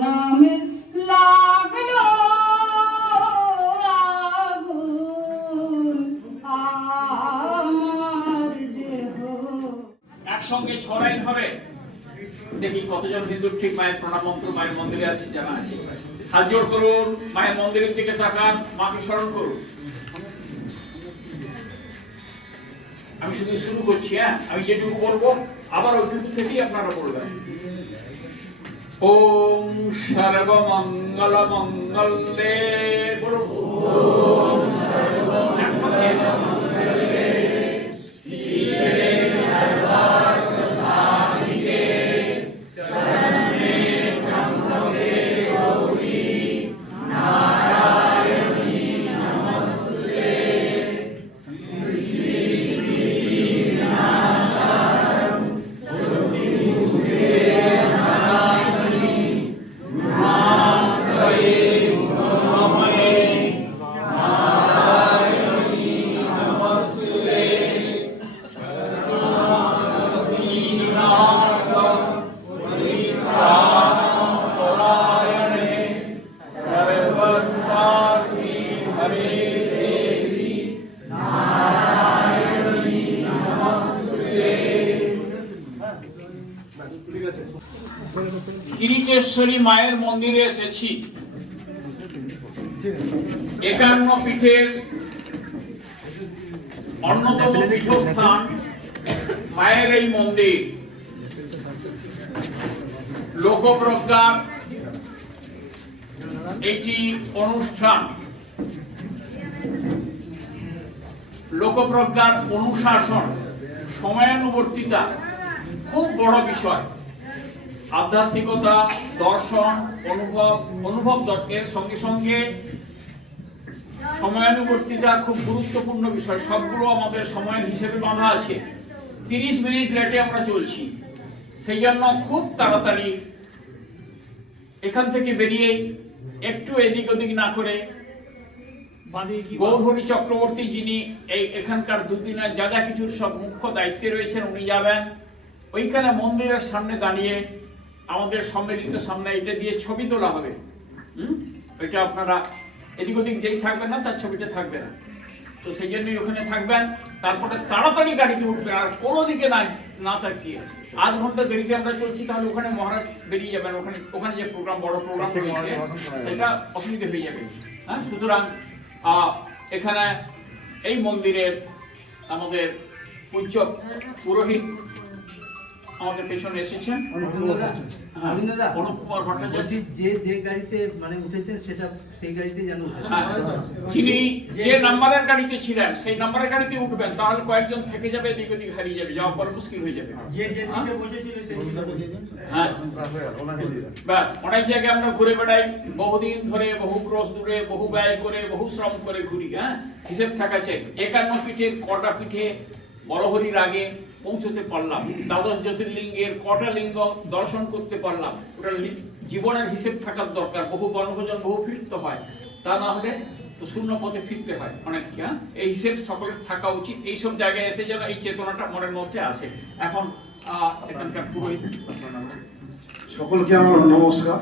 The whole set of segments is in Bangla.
নামের লাগলো আগুন আমার দেহ। একসঙ্গে ছড়াই হবে। দেখি কতজন হিন্দু ঠিক মায়ের প্রণাম মন্ত্র মায়ের মন্দিরে আসছে জানা আছে। হাত জোড় করুন, মায়ের মন্দিরের দিকে তাকান, মাকে স্মরণ করুন। আমি শুধু শুরু করছি, হ্যাঁ আমি যেটুকু বলবো আবার ওইটুকু থেকেই আপনারা বলবেন। ওম সর্বমঙ্গল মঙ্গলে বলুন। ওম সর্বমঙ্গল মঙ্গলে শিবে সর্বার্থ সাধিকে শরণে ত্র্যম্বকে গৌরী নারায়ণী নমস্তুতে শ্রী শ্রী বিনাশারম সুরভিভূতে কিরিটেশ্বরী মায়ের মন্দিরে এসেছি। 51 পীঠের অন্যতম পীঠস্থান মায়ের এই মন্দির। লোকপ্রজ্ঞার একটি অনুষ্ঠান, লোকপ্রজ্ঞার অনুশাসন, সময়ানুবর্তিতা খুব বড় বিষয়। আধ্যাত্মিকতা, দর্শন, অনুভব এর সঙ্গে সঙ্গে সময়ানুবর্তিতা খুব গুরুত্বপূর্ণ বিষয়। সবগুলো আমাদের সময়ের হিসেবে বাঁধা আছে। 30 মিনিট লেটে আমরা চলছি, সেই জন্য খুব তাড়াতাড়ি এখান থেকে বেরিয়ে একটু এদিক ওদিক না করে গৌরহরি চক্রবর্তী যিনি এখানকার দুদিনের যা যা কিছুর সব মুখ্য দায়িত্বে রয়েছেন উনি যাবেন। ওইখানে মন্দিরের সামনে দাঁড়িয়ে আমাদের সম্মিলিত সামনে এটা দিয়ে ছবি তোলা হবে। ওইটা আপনারা এদিক ওদিক যেই থাকবেন না তার ছবিটা থাকবে না, তো সেই জন্যই ওখানে থাকবেন। তারপরে তাড়াতাড়ি গাড়িতে উঠবেন, আর কোনো দিকে না তাকিয়ে। আধ ঘন্টা দেরিতে আমরা চলছি, তাহলে ওখানে মহারাজ বেরিয়ে যাবেন। ওখানে যে প্রোগ্রাম, বড় প্রোগ্রাম রয়েছে সেটা অসুবিধা হয়ে যাবে। হ্যাঁ, সুতরাং এখানে এই মন্দিরের আমাদের পূজ্য পুরোহিত আমাদের পেছনে এসেছেন, অনুপ কুমার ভট্টাচার্য। যে গাড়িতে মানে উঠেছেন সেটা সেই গাড়িতে জানো, যিনি যে নাম্বারের গাড়িতে ছিলেন সেই নাম্বারের গাড়িতে উঠবেন, তাহলে কয়েকজন থেকে যাবে, এদিক ওদিক হারিয়ে যাবে, যাওয়া পরে মুশকিল হয়ে যাবে। ব্যাস, অনেক জায়গায় আমরা ঘুরে বেড়াই, বহুদিন ধরে, বহু ক্রস দূরে, বহু ব্যয় করে, বহু শ্রম করে ঘুরি। হ্যাঁ, হিসেব থাকা চাই। 51 পীঠের কটা পীঠে বড়হরির আগে পৌঁছতে পারলাম, দ্বাদশ জ্যোতির্লিঙ্গের কটা লিঙ্গ দর্শন করতে পারলাম, ওটা জীবনের হিসেব থাকার দরকার। বহু বনভোজন, বহু ফিরতে হয়, তা না হলে তো শূন্য পথে ফিরতে হয় অনেককে। এই হিসেব সকলের থাকা উচিত। এইসব জায়গায় এসে যেন এই চেতনাটা মনের মধ্যে আসে। এখন এখানকার পুরোহিত, সকলকে আমার নমস্কার।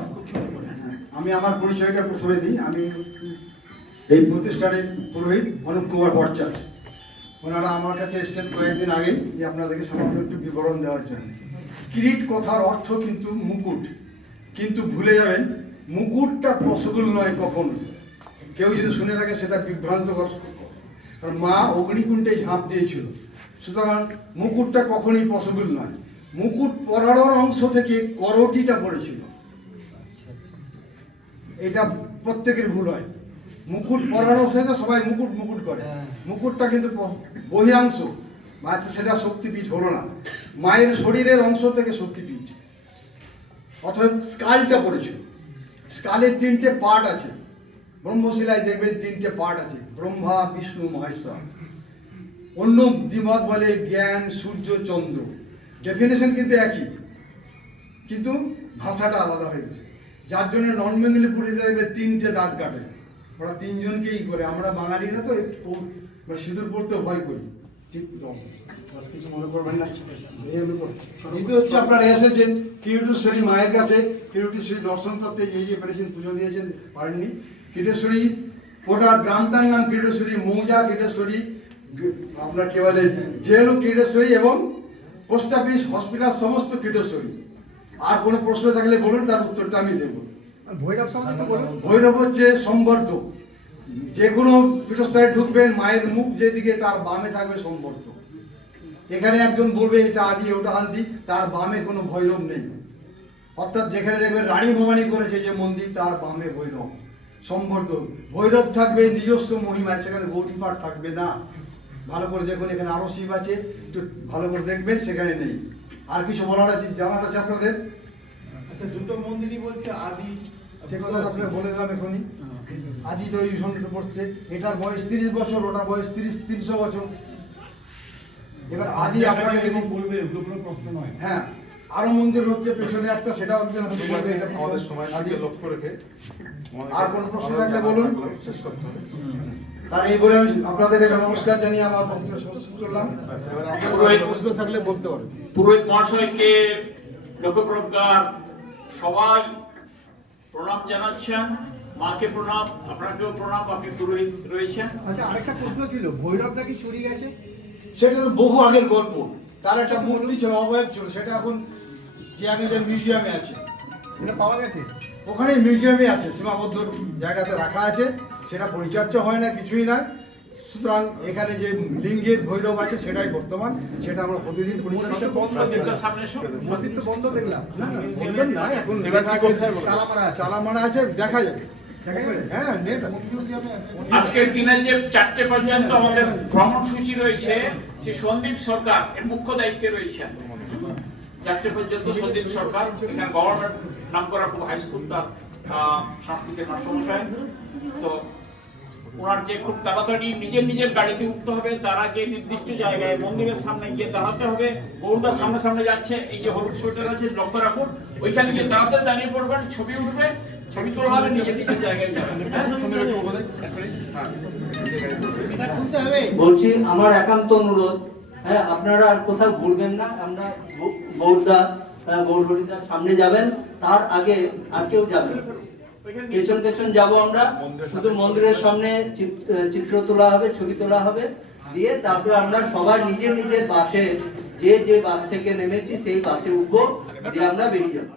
আমি আমার পরিচয়টা প্রথমে দিই। আমি এই প্রতিষ্ঠানের পুরোহিত অনুপ কুমার ভট্টাচার্য। ওনারা আমার কাছে এসেছেন কয়েকদিন আগেই, যে আপনাদেরকে সামান্য একটু বিবরণ দেওয়ার জন্য। কিরিট কথার অর্থ কিন্তু মুকুট, কিন্তু ভুলে যাবেন মুকুটটা পসিবল নয় কখনো। কেউ যদি শুনে থাকে সেটা বিভ্রান্তকর। কারণ মা অগ্নিকুণ্ডে ঝাঁপ দিয়েছিল, সুতরাং মুকুটটা কখনোই পসিবল নয়। মুকুট পরানোর অংশ থেকে করটিটা পড়েছিল, এটা প্রত্যেকের ভুল হয়। মুকুট পরানো হয়ে সবাই মুকুট মুকুট করে, মুকুটটা কিন্তু বহিরাংশ, মাঝে সেটা শক্তিপীঠ হলো না। মায়ের শরীরের অংশ থেকে শক্তিপীঠ, অথবা স্কালটা পড়েছিল। স্কালের 3টে পার্ট আছে, ব্রহ্মশিলায় দেখবেন 3টে পার্ট আছে, ব্রহ্মা, বিষ্ণু, মহেশ্বর। অন্য দ্বিমত বলে জ্ঞান, সূর্য, চন্দ্র। ডেফিনেশন কিন্তু একই। কিন্তু ভাষাটা আলাদা হয়ে গেছে, যার জন্য নন বেঙ্গলি পুরোহিত দেখবে 3টে দাগ কাটে, ওরা 3জনকেই করে। আমরা বাঙালিরা তো একটু সিঁদুর পড়তে ভয় করি, ঠিক তো? বাস কিছু মনে করবেন না। দ্বিতীয় হচ্ছে আপনারা এসেছেন কিরিটেশ্বরী মায়ের কাছে, কিরিটেশ্বরী দর্শন করতে যে পেরেছেন, পুজো দিয়েছেন, পারেননি। কিরিটেশ্বরী গোটা গ্রামটার নাম কিরিটেশ্বরী, মৌজা কিরিটেশ্বরী, আপনার কে বলে জেলও কিরিটেশ্বরী এবং পোস্ট অফিস, হসপিটাল সমস্ত কিরিটেশ্বরী। আর কোনো প্রশ্ন থাকলে বলুন, তার উত্তরটা আমি দেবো। ভৈরব সম্বন্ধে বলুন। ভৈরব হচ্ছে সম্বর্ধ, যে কোনো পীঠস্থানে ঢুকবেন মায়ের মুখ যেদিকে তার বামে থাকবে সম্বর্ধ। এখানে একজন বলবে এটা আদি ওটা আদি, তার বামে কোনো ভৈরব নেই। অর্থাৎ যেখানে দেখবেন রানী ভবানী করেছে যে মন্দির, তার বামে ভৈরব সম্বর্ধ। ভৈরব থাকবে নিজস্ব মহিমায়, সেখানে গৌরীপাঠ থাকবে না। ভালো করে দেখুন, এখানে আরো শিব আছে, একটু ভালো করে দেখবেন, সেখানে নেই। আর কিছু বলার আছে, জানার আছে আপনাদের? আচ্ছা, দুটো মন্দিরই বলছে আদি, সে কথা আপনাকে বলে দিলাম এখনই। আদি তো এই সঙ্গে পড়ছে, এটার বয়স 30 বছর, ওটার বয়স 300 বছর। এবার আদি আপনাকে বলবে, ওগুলো কোনো প্রশ্ন নয়। হ্যাঁ, আরো মন্দির হচ্ছে পেছনে একটা, সেটাও একজন বলবে, এটা আমাদের সময় আদি। লক্ষ্য রেখে আর কোনো প্রশ্ন থাকলে বলুন। তার এই বলে আমি আপনাদেরকে নমস্কার জানিয়ে আমার বক্তব্য শেষ করলাম। পুরোহিত প্রশ্ন থাকলে বলতে পারেন। পুরোহিত মহাশয়কে লোকপ্রজ্ঞার সবাই প্রণাম জানাচ্ছেন, মাকে প্রণাম, আপনাকেও প্রণাম, আপনি পুরোহিত রয়েছেন। আচ্ছা, আরেকটা প্রশ্ন ছিল, ভৈরবটা কি চুরি গেছে? সেটা তো বহু আগের গল্প। তার একটা মূর্তি ছিল, অবয়ব ছিল, সেটা এখন জিয়াগঞ্জের মিউজিয়ামে আছে। এটা পাওয়া গেছে? ওখানে মিউজিয়ামে আছে, সীমাবদ্ধ জায়গাতে রাখা আছে, সেটা পরিচর্যা হয় না, কিছুই না। সুতরাং এখানে যে লিঙ্গের ভৈরব আছে সেটাই বর্তমান, সেটা আমরা প্রতিদিন পরিচর্যা করব। মন্দিরটার সামনে এসো। মন্দির তো বন্ধ দেখলাম। না না, বলবেন না, এখন লেখা আছে, তালামারা আছে, দেখা যাবে। হ্যাঁ, নেট আছে। আজকের দিনে যে 4টে পর্যন্ত আমাদের ভ্রমণ সূচি রয়েছে, সে সন্দীপ সরকার এর মুখ্য দায়িত্বে রয়েছেন। 4টে পর্যন্ত সন্দীপ সরকার, এখানে গভর্নমেন্ট নাম করা হাই স্কুল, তার সাংস্কৃতিক মাস্টারমশাই। তো ওনার যে খুব তাড়াতাড়ি নিজের নিজের গাড়িতে উঠতে হবে, তার আগে নির্দিষ্ট জায়গায় মন্দিরের সামনে গিয়ে দাঁড়াতে হবে। গৌরদা সামনে সামনে যাচ্ছে, এই যে হলুদ সোয়েটার আছে, লক্ষ্য রাখুন, ওইখানে গিয়ে তাড়াতাড়ি দাঁড়িয়ে পড়বেন, ছবি উঠবে, ছবি তোলা হবে, নিজের নিজের জায়গায় যাবেন। বলছি আমার একান্ত অনুরোধ, হ্যাঁ আপনারা আর কোথাও ঘুরবেন না। আমরা গৌরদা গৌরহরিদার সামনে যাবেন, তার আগে আর কেউ যাবেন। পেছন পেছন যাব আমরা, শুধু মন্দিরের সামনে চিত্র তোলা হবে, ছবি তোলা হবে, দিয়ে তারপরে আমরা সবার নিজের নিজের বাসে, যে যে বাস থেকে নেমেছি সেই বাসে উঠবো, দিয়ে আমরা বেরিয়ে যাবো।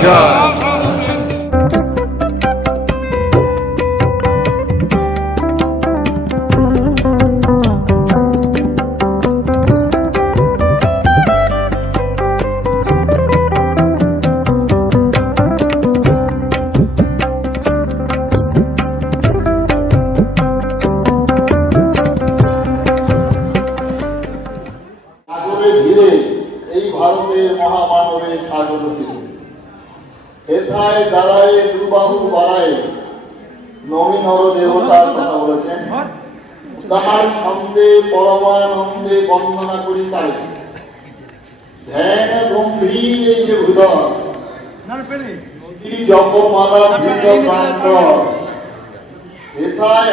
সাগরে ধীরে এই ভারতের মহামানবের সাগর তীরে হেথায় দাঁড়ায় দুবাহু বাড়ায় নবীনর দেবতার কথা বলেছেন। তাহার ছন্দে পরমানন্দে বন্দনা করি তারে, ধ্যান গম্ভীর এই যে হৃদয় নদী জপমালা ভিন্ন প্রান্ত হেথায়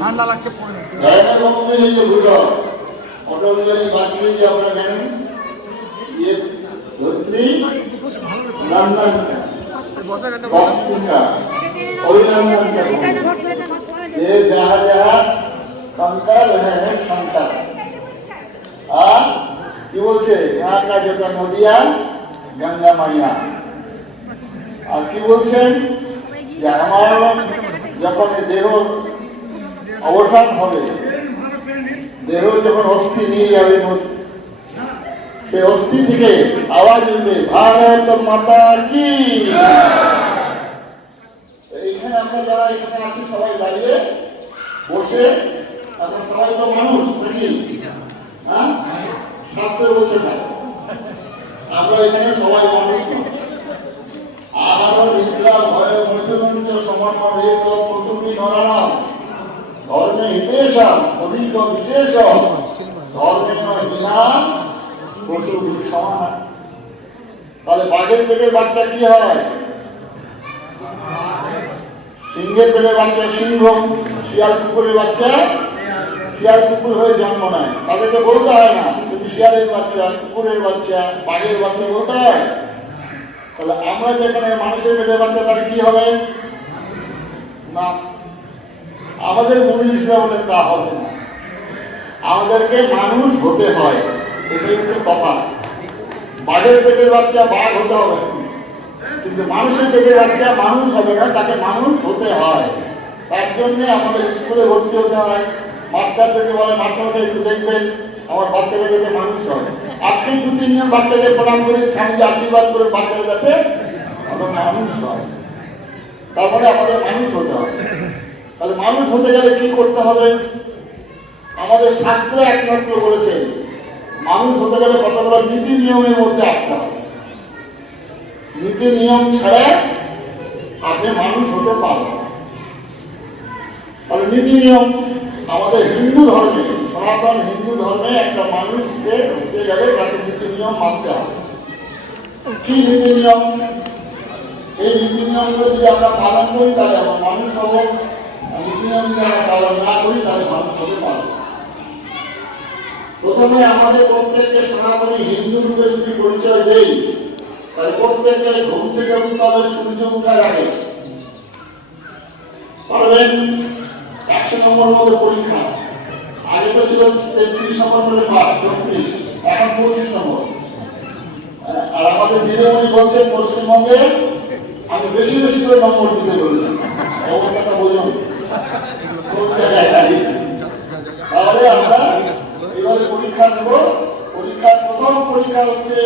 ঠান্ডা লাগছে আপনারা জানেন কি বলছে यहाँ का जो नदिया गंगा मैया আর কি বলছেন যে আমার যখন দেহ অবসান হবে, দেহ যখন অস্থি নিয়ে যাবে, সেই অস্থি থেকে আওয়াজ উঠবে ভারত মাতা কি। এইখানে আমরা যারা এখানে আছি সবাই দাঁড়িয়ে বসে, আমরা সবাই তো মানুষ নাকি? হ্যাঁ, শাস্ত্রে বলছে না আমরা এখানে সবাই মানুষ নয়। আমার নিদ্রা ভয় মৈথুনঞ্চ সমর্পণ এক প্রসূতি নরানাম ধর্মে হিতেশম অধিক বিশেষ ধর্মে বিনা প্রসূতি সমান। তাহলে বাঘের পেটের বাচ্চা কি হয়? সিংহের পেটের বাচ্চা সিংহ, শিয়াল কুকুরের বাচ্চা শিয়াল কুকুর হয়ে জন্ম নেয়। তাদেরকে বলতে হয় না কিন্তু শিয়ালের বাচ্চা, কুকুরের বাচ্চা, বাঘের বাচ্চা বলতে হয়। তাহলে আমরা যেখানে মানুষের পেটের বাচ্চা, তার কি হবে না? আমাদের মুনি ঋষিরা বলেন তা হবে না, আমাদেরকে মানুষ হতে হয়। এটাই হচ্ছে কথা। বাঘের পেটের বাচ্চা বাঘ হতে হবে, কিন্তু মানুষের পেটের বাচ্চা মানুষ হবে না, তাকে মানুষ হতে হয়। তার জন্য আমাদের স্কুলে ভর্তি হতে হয়। মাস্টারদেরকে বলে মাস্টারকে একটু দেখবেন আমার বাচ্চারা যাতে মানুষ হয়। আজকে 2-3 জন বাচ্চাকে প্রণাম করে স্বামীজি আশীর্বাদ করে বাচ্চারা যাতে আমরা মানুষ হয়। তারপরে আমাদের মানুষ হতে হবে। তাহলে মানুষ হতে গেলে কি করতে হবে? আমাদের শাস্ত্র একমাত্র বলেছে মানুষ হতে গেলে কতগুলো নীতি নিয়মের মধ্যে আসতে হবে। নীতি নিয়ম ছাড়া আপনি মানুষ হতে পারবেন। তাহলে নীতি নিয়ম আমাদের হিন্দু ধর্মে, সনাতন হিন্দু ধর্মে একটা মানুষকে হতে গেলে তাকে নীতি নিয়ম মানতে হবে। কি নীতি নিয়ম? এই নীতি নিয়মগুলো যদি আমরা পালন করি তাহলে আমরা মানুষ হব। নীতি নিয়ম যদি আমরা পালন না করি তাহলে মানুষ হতে পারব। প্রথমে আমাদের প্রত্যেককে সনাতনী হিন্দু রূপে যদি পরিচয় দেই, তাহলে প্রত্যেককে ঘুম থেকে উঠতে হবে সূর্য ওঠার আগে। পারবেন? 100 নম্বর মধ্যে পরীক্ষা। আগে তো ছিল 33 নম্বর করে পাস, 34, এখন 25 নম্বর। আর আমাদের দিদিমণি বলছেন পশ্চিমবঙ্গে আমি বেশি বেশি করে নম্বর দিতে বলেছি। অবস্থাটা বুঝুন কোন জায়গায় দাঁড়িয়েছি। তাহলে আমরা এবার পরীক্ষা নেব। পরীক্ষার প্রথম পরীক্ষা হচ্ছে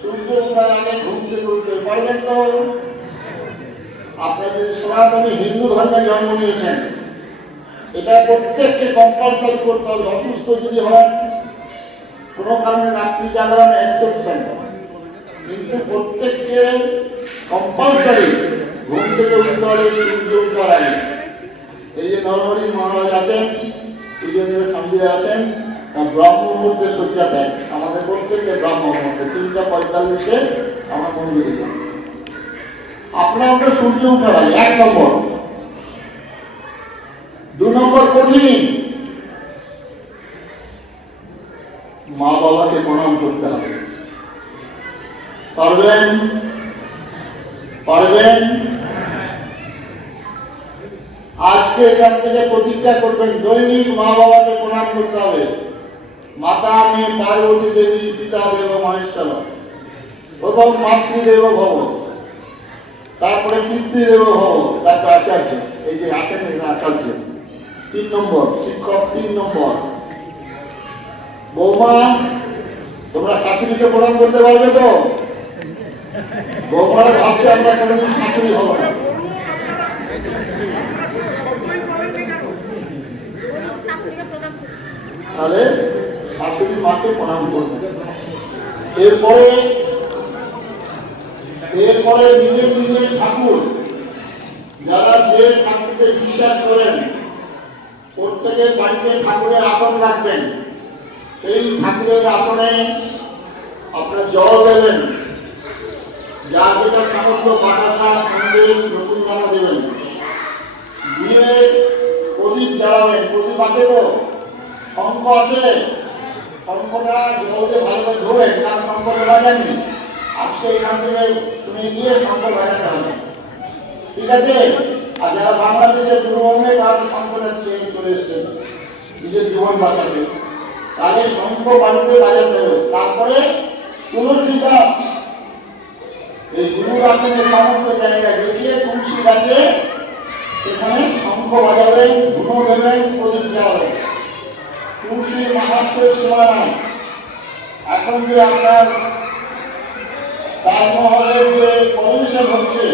সূর্য ওঠার আগে ঘুম থেকে উঠতে পারবেন তো? আপনারা যদি সনাতনী হিন্দু ধর্মে জন্ম নিয়েছেন, এটা প্রত্যেককে কম্পালসারি করতে হবে। অসুস্থ যদি হয় কোনো কারণে রাত্রি জাগরণ এক্সেপশন, কিন্তু প্রত্যেককে কম্পালসারি ঘুম থেকে উঠতে হবে সূর্য ওঠার আগে। এই যে নরহরি মহারাজ আছেন, স্বামীরা আছেন, ব্রাহ্ম মুহূর্তে শয্যা দেন। আমাদের প্রত্যেককে ব্রাহ্ম মুহূর্তে 3:45 আমার মন্দিরে যান। আপনার আমরা সূর্য ওঠার আগে 1 নম্বর। 2 নম্বর কঠিন, মা বাবাকে প্রণাম করতে হবে। পারবেন? পারবেন? আজকে এখান থেকে প্রতিজ্ঞা করবেন দৈনিক মা বাবাকে প্রণাম করতে হবে। মাতা মে পার্বতী দেবী, পিতা দেব মহেশ্বর। প্রথম মাতৃদেব ভব, তারপরে পিতৃদেব ভব, তারপর আচার্য। এই যে আছেন এখানে আচার্য 3 নম্বর, শিক্ষক 3 নম্বর। বৌমা, তোমরা শাশুড়িকে প্রণাম করতে পারবে তো? বৌমারা ভাবছে আমরা কোনোদিন শাশুড়ি হবো না। তাহলে শাশুড়ি মাকে প্রণাম করবে। এরপরে নিজের নিজের ঠাকুর, যারা যে ঠাকুরকে বিশ্বাস করেন, প্রত্যেকের বাড়িতে ঠাকুরের আসন রাখবেন। সেই ঠাকুরের আসনে আপনারা জল দেবেন, যার যেটা সামর্থ্য বাতাসা, সন্দেশ, নতুন দানা দেবেন, দিয়ে প্রদীপ জ্বালাবেন। প্রদীপ আছে তো? শঙ্খ আছে? শঙ্খটা জলতে ভালো করে ধরবেন, কারণ শঙ্খ ধরা যায়নি। আজকে এখান থেকে শুনে গিয়ে শঙ্খ বাজাতে হবে, ঠিক আছে? আর যারা বাংলাদেশের পূর্ববঙ্গে, তারা শঙ্খটা চেয়ে চলে এসছেন নিজের জীবন বাঁচাতে, তাহলে শঙ্খ বাড়িতে বাজাতে হবে। তারপরে তুলসী গাছ, এই গুরু আসনের সমস্ত জায়গায় দেখিয়ে তুলসী গাছে এখানে শঙ্খ বাজাবেন, ধুনো দেবেন, প্রদীপ জ্বালাবেন। তুলসীর মাহাত্ম্যের সীমা নাই। এখন যে আপনার তাজমহলের যে পলিউশন হচ্ছে,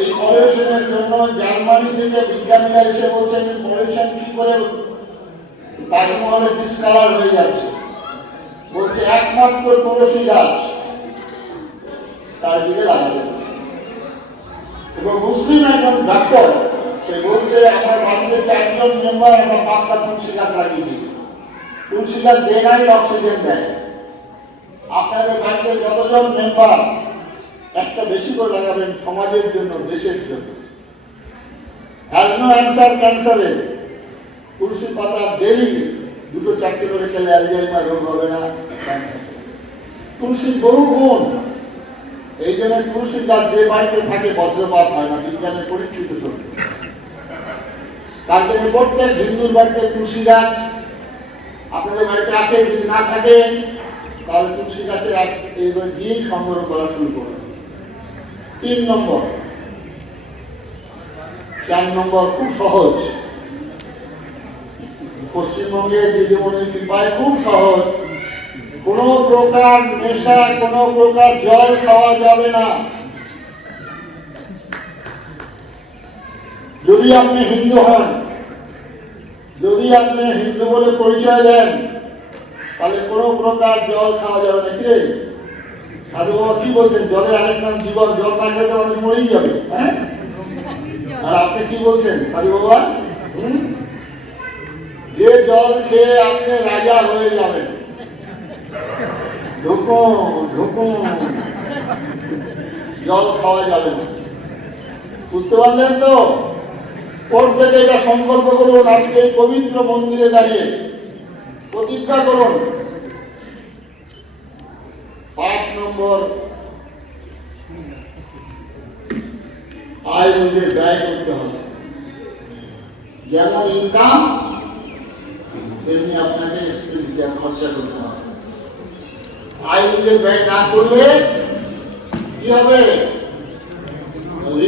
এই পলিউশনের জন্য জার্মানি থেকে বিজ্ঞানীরা এসে বলছেন পলিউশন কি করে তাজমহলের ডিসকালার হয়ে যাচ্ছে। বলছে একমাত্র তুলসী গাছ তার দিকে লাগাতে হচ্ছে। এবং মুসলিম একজন ডাক্তার, সে বলছে আমার বাড়িতে 4 জন মেম্বার, আমরা 5টা তুলসী গাছ লাগিয়েছি। তুলসী গাছ ডে নাইট অক্সিজেন দেয়। আপনাদের বাড়িতে যতজন মেম্বার, একটা বেশি করে লাগাবেন সমাজের জন্য, দেশের জন্য। ক্যান্সারে তুলসী পাতা ডেলি 2-4টে করে খেলে অ্যালজাইমার রোগ হবে না। তুলসী বহু গুণ, এই জন্য তুলসী গাছ যে বাড়িতে থাকে বজ্রপাত হয় না, বিজ্ঞানের পরীক্ষিত সত্য। তার জন্য প্রত্যেক হিন্দুর বাড়িতে তুলসী গাছ, আপনাদের বাড়িতে আছে, যদি না থাকে তাহলে তুলসী গাছের এইবার দিয়েই সংগ্রহ করা শুরু করুন। 3 নম্বর, 4 নম্বর খুব সহজ। পশ্চিমবঙ্গের দিদিমণির কৃপায় খুব সহজ। কোন প্রকার নেশা, কোন প্রকার জল খাওয়া যাবে না। যদি আপনি হিন্দু হন, যদি আপনি হিন্দু বলে পরিচয় দেন, তাহলে কোন প্রকার জল খাওয়া যাবে না। কি সাধু বাবা কি বলছেন? জলের আরেক নাম জীবন, জল না খেলে তো মানুষ মরেই যাবে। হ্যাঁ, আর আপনি কি বলছেন সাধু বাবা? যে জল খেয়ে আপনি রাজা হয়ে যাবেন। ঢুকুন, জল খাওয়া যাবে না। বুঝতে পারলেন তো? প্রত্যেকে এটা সংকল্প করুন। আজকে পবিত্র মন্দিরে দাঁড়িয়ে প্রতিজ্ঞা করুন। 5 নম্বর, আয় বুঝে ব্যয় করতে হবে। যেমন ইনকাম, তেমনি আপনাকে স্পিরিচুয়াল খরচা করতে হবে। আয় বুঝে ব্যয় না করলে কি হবে?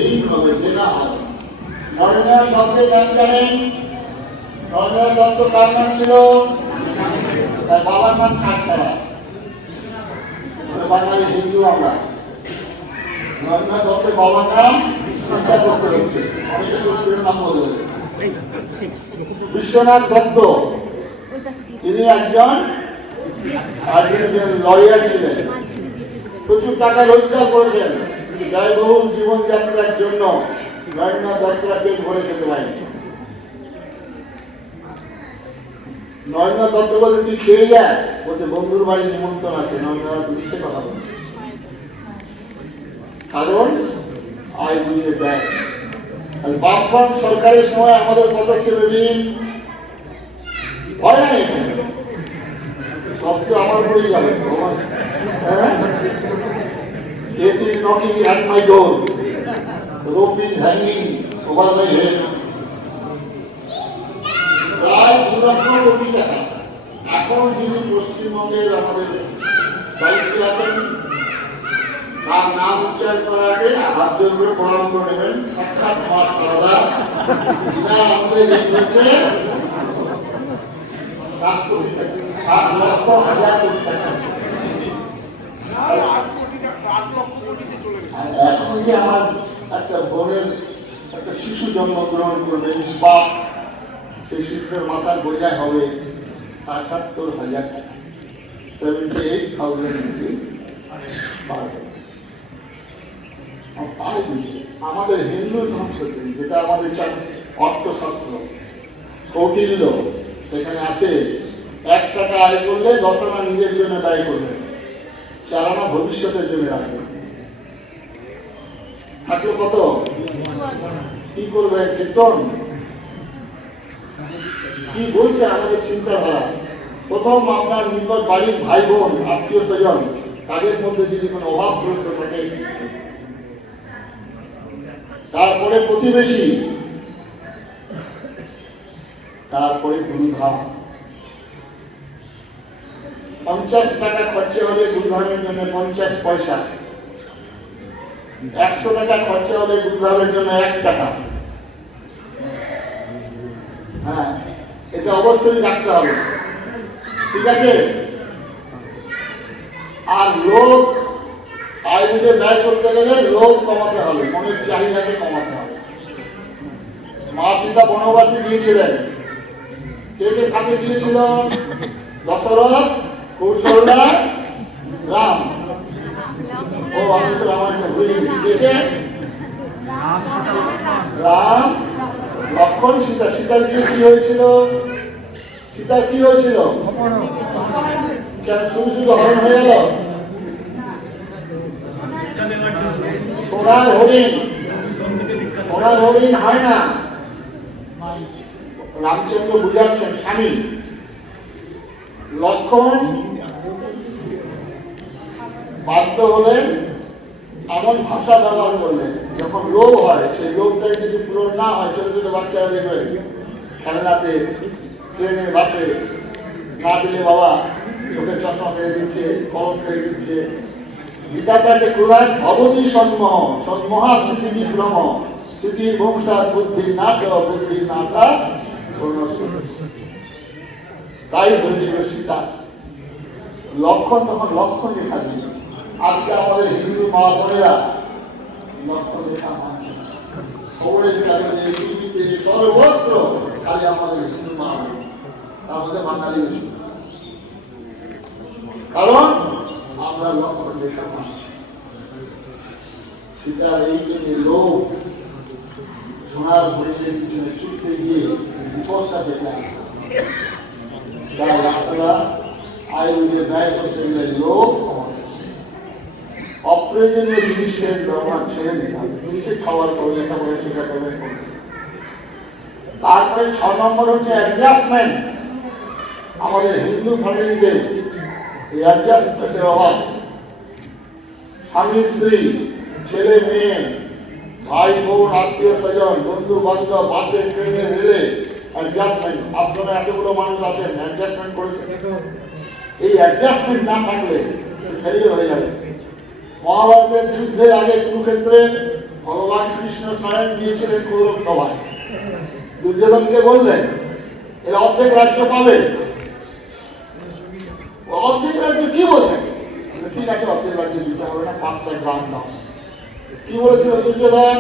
ঋণ হবে, দেনা হবে। নরেন্দ্র দত্তের নাম জানেন? নরেন্দ্র দত্ত কার নাম ছিল? তার বাবার নাম কাছাড়া। বাঙালি হিন্দু আমরা। নরেন্দ্র দত্তের বাবার নাম চিন্তা করতে হচ্ছে, নাম বলে বিশ্বনাথ দত্ত। তিনি একজন লয়ার ছিলেন, প্রচুর টাকা রোজগার করেছেন। ব্যয়বহুল জীবনযাত্রার জন্য নরেন্দ্র দত্তরা পেট ভরে যেতে পারেন। নরেন্দ্র দত্ত বলতে তুই খেয়ে যায়, বলছে বন্ধুর বাড়ি নিমন্ত্রণ আছে। নরেন্দ্র দত্ত মিথ্যে কথা বলছে, কারণ আয় বুঝে দেয়। বামফ্রন্ট সরকারের সময় আমাদের কত ছিল ঋণ? হয় না, এখানে সব তো আমার পড়েই যাবে। It is knocking at my door. Rope is hanging. Over by head প্রায় 2 কোটি টাকা। এখন যিনি পশ্চিমবঙ্গের আমাদের দায়িত্বে আছেন তার নাম উচ্চারণ করার আগে হাত জোর করে প্রণাম করে নেবেন। সাক্ষাৎ মা সারদা আমাদের হচ্ছে 7,00,000 কোটি টাকা। এখন যে আমার একটা বোনের একটা শিশু জন্মগ্রহণ করবে ইস্পাত, সেই শিশুদের মাথার বোঝায় হবে ৭৮,০০০ টাকা, 78,000 rupees per head। আমাদের হিন্দু সংস্কৃতি যেটা আমাদের অর্থশাস্ত্র কৌটিল্য, সেখানে আছে 1 টাকা আয় করলে 10 আনা নিজের জন্য ব্যয় করবে, 4 আনা ভবিষ্যতের জন্য রাখবে। থাকলো কত? কি করবে? কীর্তন কি বলছে আমাদের চিন্তাধারা? প্রথম আপনার নিকট বাড়ির ভাই বোন আত্মীয় স্বজন তাদের মধ্যে যদি কোনো অভাবগ্রস্ত থাকে, তারপরে প্রতিবেশী, তারপরে গুরুধাম। 50 টাকা খরচা হলে গুরুধামের জন্য 50 পয়সা, 100 টাকা খরচা হলে গুরুধামের জন্য 1 টাকা। হ্যাঁ, এটা অবশ্যই রাখতে হবে, ঠিক আছে? আর লোক আয় বুঝে ব্যয় করতে গেলে লোক কমাতে হবে, মনের চাহিদাকে কমাতে হবে। মা সীতা বনবাসী গিয়েছিলেন, কে কে সাথে গিয়েছিল? দশরথ, কৌশল্যা, রাম। ও আমি তো রামায়ণটা ভুলে গেছি। কে কে? রাম, লক্ষ্মণ, সীতা। সীতার গিয়ে কি হয়েছিল? সীতা কি হয়েছিল? কেন শুধু শুধু হরণ হয়ে গেল? সোনার হরিণ, সোনার হরিণ হয় না। রামচন্দ্র বুঝাচ্ছেন স্বামী। লক্ষ্মণ বাধ্য হলেন, এমন ভাষা ব্যবহার করলেন যখন লোভ হয়, সেই লোভটাই যদি পূরণ না হয়, ছোট ছোট বাচ্চারা দেখবেন খেলনাতে, ট্রেনে, বাসে না দিলে বাবা চোখে চশমা ফেলে দিচ্ছে, কলম ফেলে দিচ্ছে। গীতার কাছে ক্রোধান ভবতী সন্মহ, সন্মহা স্মৃতি বিভ্রম, স্মৃতির বংশাত বুদ্ধি নাশ, বুদ্ধির নাশা ক্রমশ। তাই বলেছিল সীতা। লক্ষণ তখন লক্ষণ রেখা দিল। আজকে আমাদের হিন্দু মা বোনেরা লক্ষণ রেখা মানছে না। খবরের কাগজে, টিভিতে, সর্বত্র খালি আমাদের হিন্দু মা বোন, তার মধ্যে বাঙালি বেশি। কারণ আমরা লক্ষণ রেখা মানছি। সীতার এই যে লোক সোনার হরিণের পিছনে ছুটতে গিয়ে বিপদটা দেখলাম। তাই আপনারা আয় বুঝে ব্যয় করতে গেলে লোক অপ্রয়োজনীয় জিনিসের ব্যবহার ছেড়ে দিতে হবে। নিশ্চয় খাওয়ার পর লেখাপড়া শেখাতে হবে। তারপরে 6 নম্বর হচ্ছে অ্যাডজাস্টমেন্ট। আমাদের হিন্দু ফ্যামিলিতে এই অ্যাডজাস্টমেন্টের অভাব। স্বামী স্ত্রী, ছেলে মেয়ে, ভাই বোন, আত্মীয় স্বজন, বন্ধু বান্ধব, বাসে, ট্রেনে, রেলে অ্যাডজাস্টমেন্ট। আশ্রমে এতগুলো মানুষ আছেন, অ্যাডজাস্টমেন্ট করেছে। এই অ্যাডজাস্টমেন্ট না থাকলে ফেলিয়ে হয়ে যাবে। মহাভারতের যুদ্ধের আগে কুরুক্ষেত্রে ভগবান কৃষ্ণ স্বয়ং গিয়েছিলেন কৌরব সভায়। দুর্যোধনকে বললেন এরা অর্ধেক রাজ্য পাবে। অর্ধেক রাজ্য কি বলছেন? ঠিক আছে, অর্ধেক রাজ্য দিতে হবে না, 5টা গ্রাম দাও। কি বলেছিল দুর্যোধন?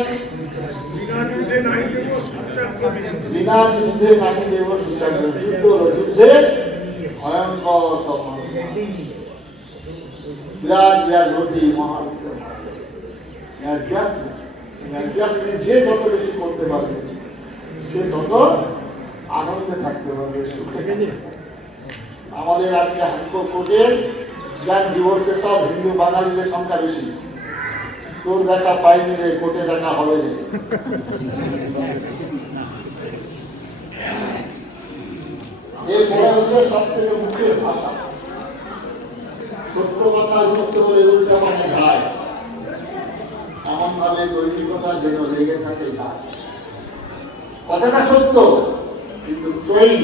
বিনা যুদ্ধে নাহি দেব সুচাগ্র। যুদ্ধ হলো, যুদ্ধে ভয়ঙ্কর সব মানুষ, বিরাট বিরাট নদী, মহাযুদ্ধ। যে যত বেশি করতে পারবে সে তত আনন্দে থাকতে পারবে, সুখে। আমাদের আজকে হাইকোর্টে যার ডিভোর্সে সব হিন্দু বাঙালিদের সংখ্যা বেশি। তোর দেখা পাইনি রে, কোর্টে দেখা হবে রে। এরপরে হচ্ছে সব থেকে মুখের ভাষা। সত্য কথা করতে বলে উল্টা মানে গায়, এমন ভাবে দৈনিকতা যেন লেগে থাকে গায়। কথাটা সত্য, কিন্তু ত্রয়ী।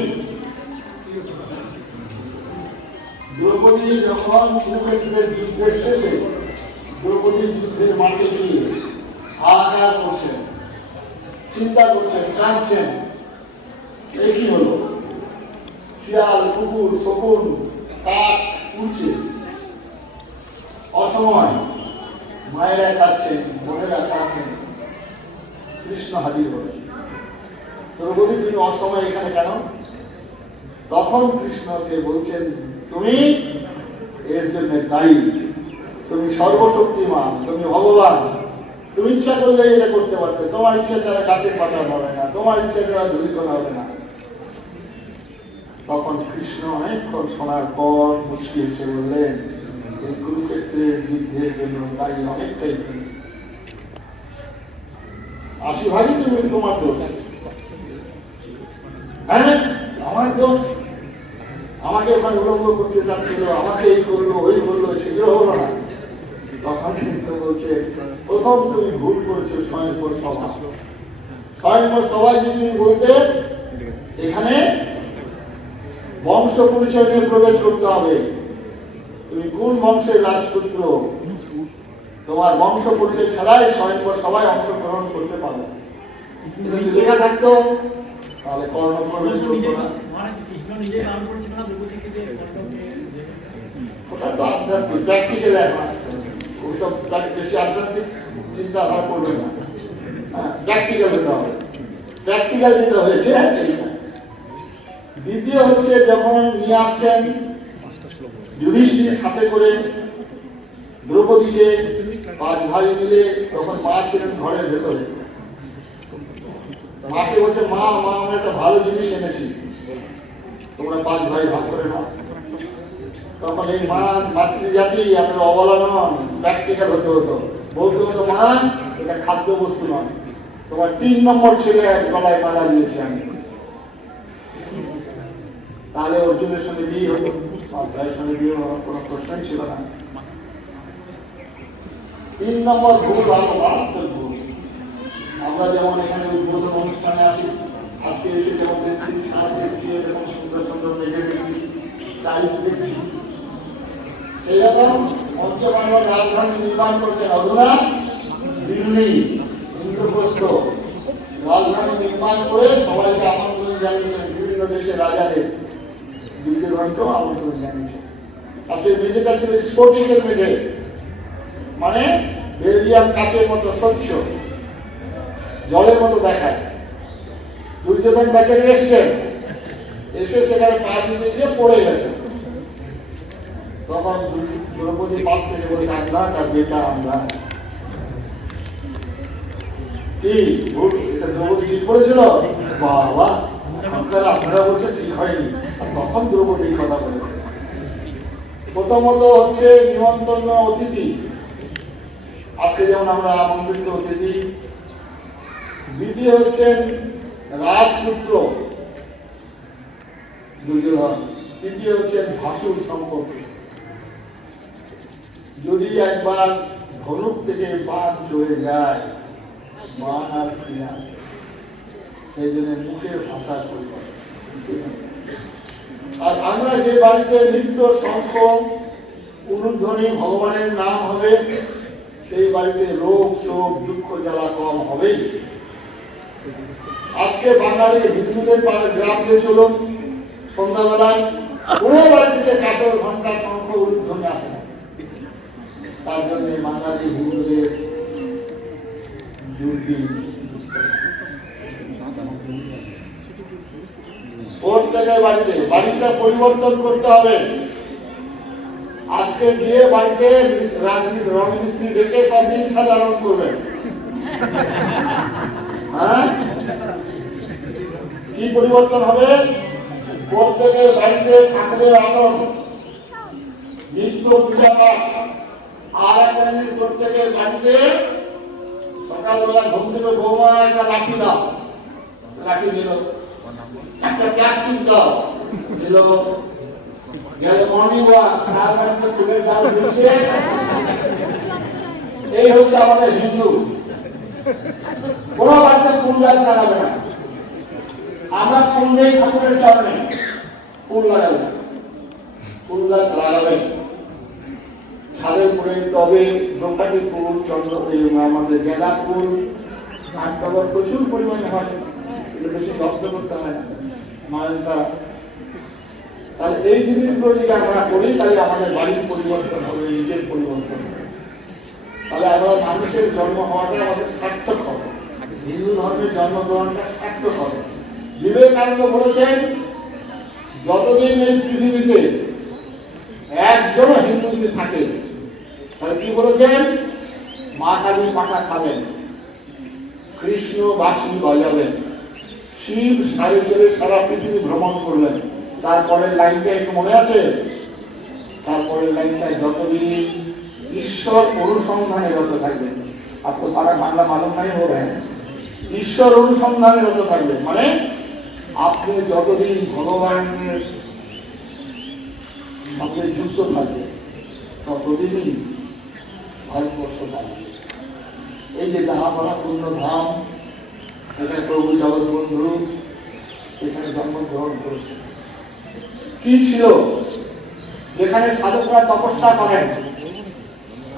দ্রৌপদী যখন কুরুক্ষেত্রের যুদ্ধের শেষে দ্রৌপদীর যুদ্ধের মাঠে গিয়ে হাহাকার করছেন, চিন্তা করছেন, কাঁদছেন, এই কি হলো? শিয়াল, কুকুর, শকুন, কাক উঠছে, অসময় মায়েরা কাঁদছেন, বোনেরা কাঁদছেন, কৃষ্ণ হাজির হলেন। দ্রৌপদী, তুমি অসময় এখানে কেন? তখন কৃষ্ণকে বলছেন, তুমি এর জন্য দায়ী, তুমি সর্বশক্তিমান, তুমি ভগবান, তুমি ইচ্ছা করলে এটা করতে পারতে, তোমার ইচ্ছা ছাড়া গাছের পাতা হবে না, তোমার ইচ্ছা ছাড়া ধূলিকণা হবে না। তখন কৃষ্ণ অনেকক্ষণ শোনার পর মুচকি এসে বললেন, এই কুরুক্ষেত্রের যুদ্ধের জন্য দায়ী অনেকটাই তুমি, ৮০ ভাগই তুমি, তোমার দোষ। হ্যাঁ, আমার দোষ, আমাকে ওখানে উলঙ্গ করতে চাচ্ছিল, আমাকে এই করলো ওই করলো, সেগুলো হলো না। তখন কিন্তু বলছে, প্রথম তুমি ভুল করেছো স্বয়ংবর সভা। স্বয়ংবর সভায় যদি তুমি বলতে এখানে বংশ পরিচয় নিয়ে প্রবেশ করতে হবে, তুমি কোন বংশের রাজপুত্র, তোমার বংশ পরিচয় ছাড়াই স্বয়ংবর সভায় অংশগ্রহণ করতে পারো। যদি লেখা থাকতো তাহলে কর্ণ প্রবেশ করতো না। ওটা তো আধ্যাত্মিক, প্র্যাকটিক্যাল এখন ওসব বেশি আধ্যাত্মিক চিন্তাধারা করবে না। হ্যাঁ, প্র্যাকটিক্যাল হতে হবে, প্র্যাকটিক্যাল দিতে হয়েছে। দ্বিতীয় হচ্ছে, যখন নিয়ে আসছেন যুধিষ্ঠির সাথে করে দ্রৌপদীকে, 5 ভাই মিলে, তখন মা ছিলেন ঘরের ভেতরে। মাকে বলছে, মা আমরা একটা ভালো জিনিস এনেছি, তোমরা 5 ভাই ভাগ করে নাও। তখন এই মা মাতৃজাতি, আপনার অবলা নন, প্র্যাকটিক্যাল হতে হতো, বলতে হতো, মা এটা খাদ্য বস্তু নয়, তোমার 3 নম্বর ছেলে গলায় মালা দিয়েছি আমি, তাহলে অর্জুনের সঙ্গে বিয়ে হতো। ভাইয়ের সঙ্গে বিয়ে হওয়ার কোনো প্রশ্নই ছিল না। 3 নম্বর ভুল, মারাত্মক ভুল। আমরা যেমন এখানে উদ্বোধন অনুষ্ঠানে আসি, আজকে এসে যেমন দেখছি, ছাদ দেখছি, এরকম সুন্দর সুন্দর মেঝে দেখছি, টাইলস দেখছি, সেই রকম পঞ্চবাংলার রাজধানী নির্মাণ করছেন অধুনা দিল্লি, ইন্দ্রপ্রস্থ রাজধানী নির্মাণ করে সবাইকে আমন্ত্রণ জানিয়েছেন, বিভিন্ন দেশের রাজাদের, দুর্যোধনকেও আমন্ত্রণ জানিয়েছেন। আর সেই মেঝেটা ছিল স্ফটিকের মেঝে, মানে বেলজিয়াম কাচের মতো স্বচ্ছ, জলের মতো দেখায়। দুর্যোধন বেচারি এসছেন, এসে সেখানে পা দিতে গিয়ে পড়ে গেছে। তখন দ্রৌপদী পাশ থেকে বলছে, আন্ধা তার বেটা আন্ধা। কি ভুল, এটা দ্রৌপদী ঠিক করেছিল? বাবা, আপনারা বলছে ঠিক হয়নি। তখন দ্রৌপদী কথা বলেছে। প্রথমত হচ্ছে নিমন্ত্রণ অতিথি, আজকে যেমন আমরা আমন্ত্রিত অতিথি। দ্বিতীয় হচ্ছেন রাজপুত্র দুর্যোধন। তৃতীয় হচ্ছেন ভাসুর সম্পর্কে। যদি একবার ধনুক থেকে বাদ চলে যায়, মান আর ফিরে আসে, সেই জন্য মুখের ভাষা করবে। আর আমরা যে বাড়িতে নিত্য শঙ্খ উলুধ্বনি ভগবানের নাম হবে, সেই বাড়িতে রোগ শোক দুঃখ জ্বালা কম হবেই। আজকে বাঙালি হিন্দুদের গ্রাম দিয়ে চলুন, সন্ধ্যাবেলায় কোনো বাড়ি থেকে কাঁসর ঘন্টা শঙ্খ উলুধ্বনি আসে না। তার জন্য বাঙালি হিন্দুদের প্রত্যেকের বাড়িটা পরিবর্তন করতে হবে। আজকে গিয়ে বাড়িতে রং মিস্ত্রি ডেকে সব দিন সাধারণ করবেন। হ্যাঁ, কি পরিবর্তন হবে? প্রত্যেকের বাড়িতে ঠাকুরের আসন, নিত্য পূজা পাঠ। আর একটা জিনিস, প্রত্যেকের বাড়িতে সকালবেলা ঘুম থেকে বৌমা একটা লাঠি দাও, লাঠি নিল, একটা প্লাস্টিক দাও নিল, গেল মর্নিং ওয়াক, তার বাড়িতে ফুলের ডাল দিচ্ছে। এই হচ্ছে আমাদের হিন্দু। কোনো বাড়িতে ফুল গাছ লাগাবে না, আমরা ফুল দেই ঠাকুরের চরণে, ফুল লাগাবেন, ফুল গাছ লাগাবেন, ছাদের উপরে টবে দোকানে ফুল, চন্দ্র আমাদের গেঁদা ফুল, আর টবের প্রচুর পরিমাণে হয়, এগুলো বেশি যত্ন করতে হয় না মায়ের দ্বারা। তাহলে এই জিনিসগুলো যদি আমরা করি তাহলে আমাদের বাড়ির পরিবর্তন হবে, নিজের পরিবর্তন হবে, তাহলে আমরা মানুষের জন্ম হওয়াটা আমাদের সার্থক হবে, হিন্দু ধর্মের জন্মগ্রহণটা সার্থক হবে। বিবেকানন্দ বলেছেন যতদিন এই পৃথিবীতে একজনও হিন্দু যদি থাকে তাহলে কি বলেছেন, মা কালী পাঠা খাবেন, কৃষ্ণ বাঁশি বাজাবেন, শিব সাড়ে চলে সারা পৃথিবী ভ্রমণ করলেন। তারপরের লাইনটা একটু মনে আছে? তারপরের লাইনটায় যতদিন ঈশ্বর অনুসন্ধানে রত থাকবেন, আর তো তারা বাংলা মালুম নাই হবে, ঈশ্বর অনুসন্ধানে রত থাকবেন মানে আপনি যতদিন ভগবানের সঙ্গে যুক্ত থাকবেন ততদিনই ভারতবর্ষ থাকবে। এই যে দাহাপাড়া পূর্ণ ধাম, এখানে প্রভু জগৎবন্ধু এখানে জন্মগ্রহণ করেছে। কি ছিল? যেখানে সাধকরা তপস্যা করেন,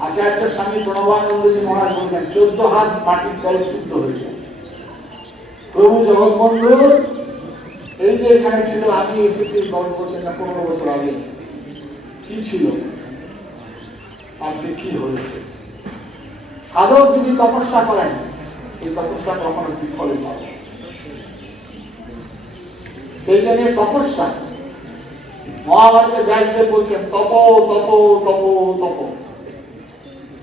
আচার্য স্বামী প্রণবানন্দজি মহারাজ বলছেন 14 হাত মাটির তলে শুদ্ধ হয়ে যায়। প্রভু জগৎবন্ধু এই যে এখানে ছিল, আমি এসেছি 10 বছর না 15 বছর আগে, কি ছিল আজকে কি হয়েছে? সাধক যদি তপস্যা করেন এই তপস্যা কখনো বিফলে পাবে। সেই জন্য তপস্যা মহাভারতে ব্যাসদেব বলছেন তপ তপ তপ তপ,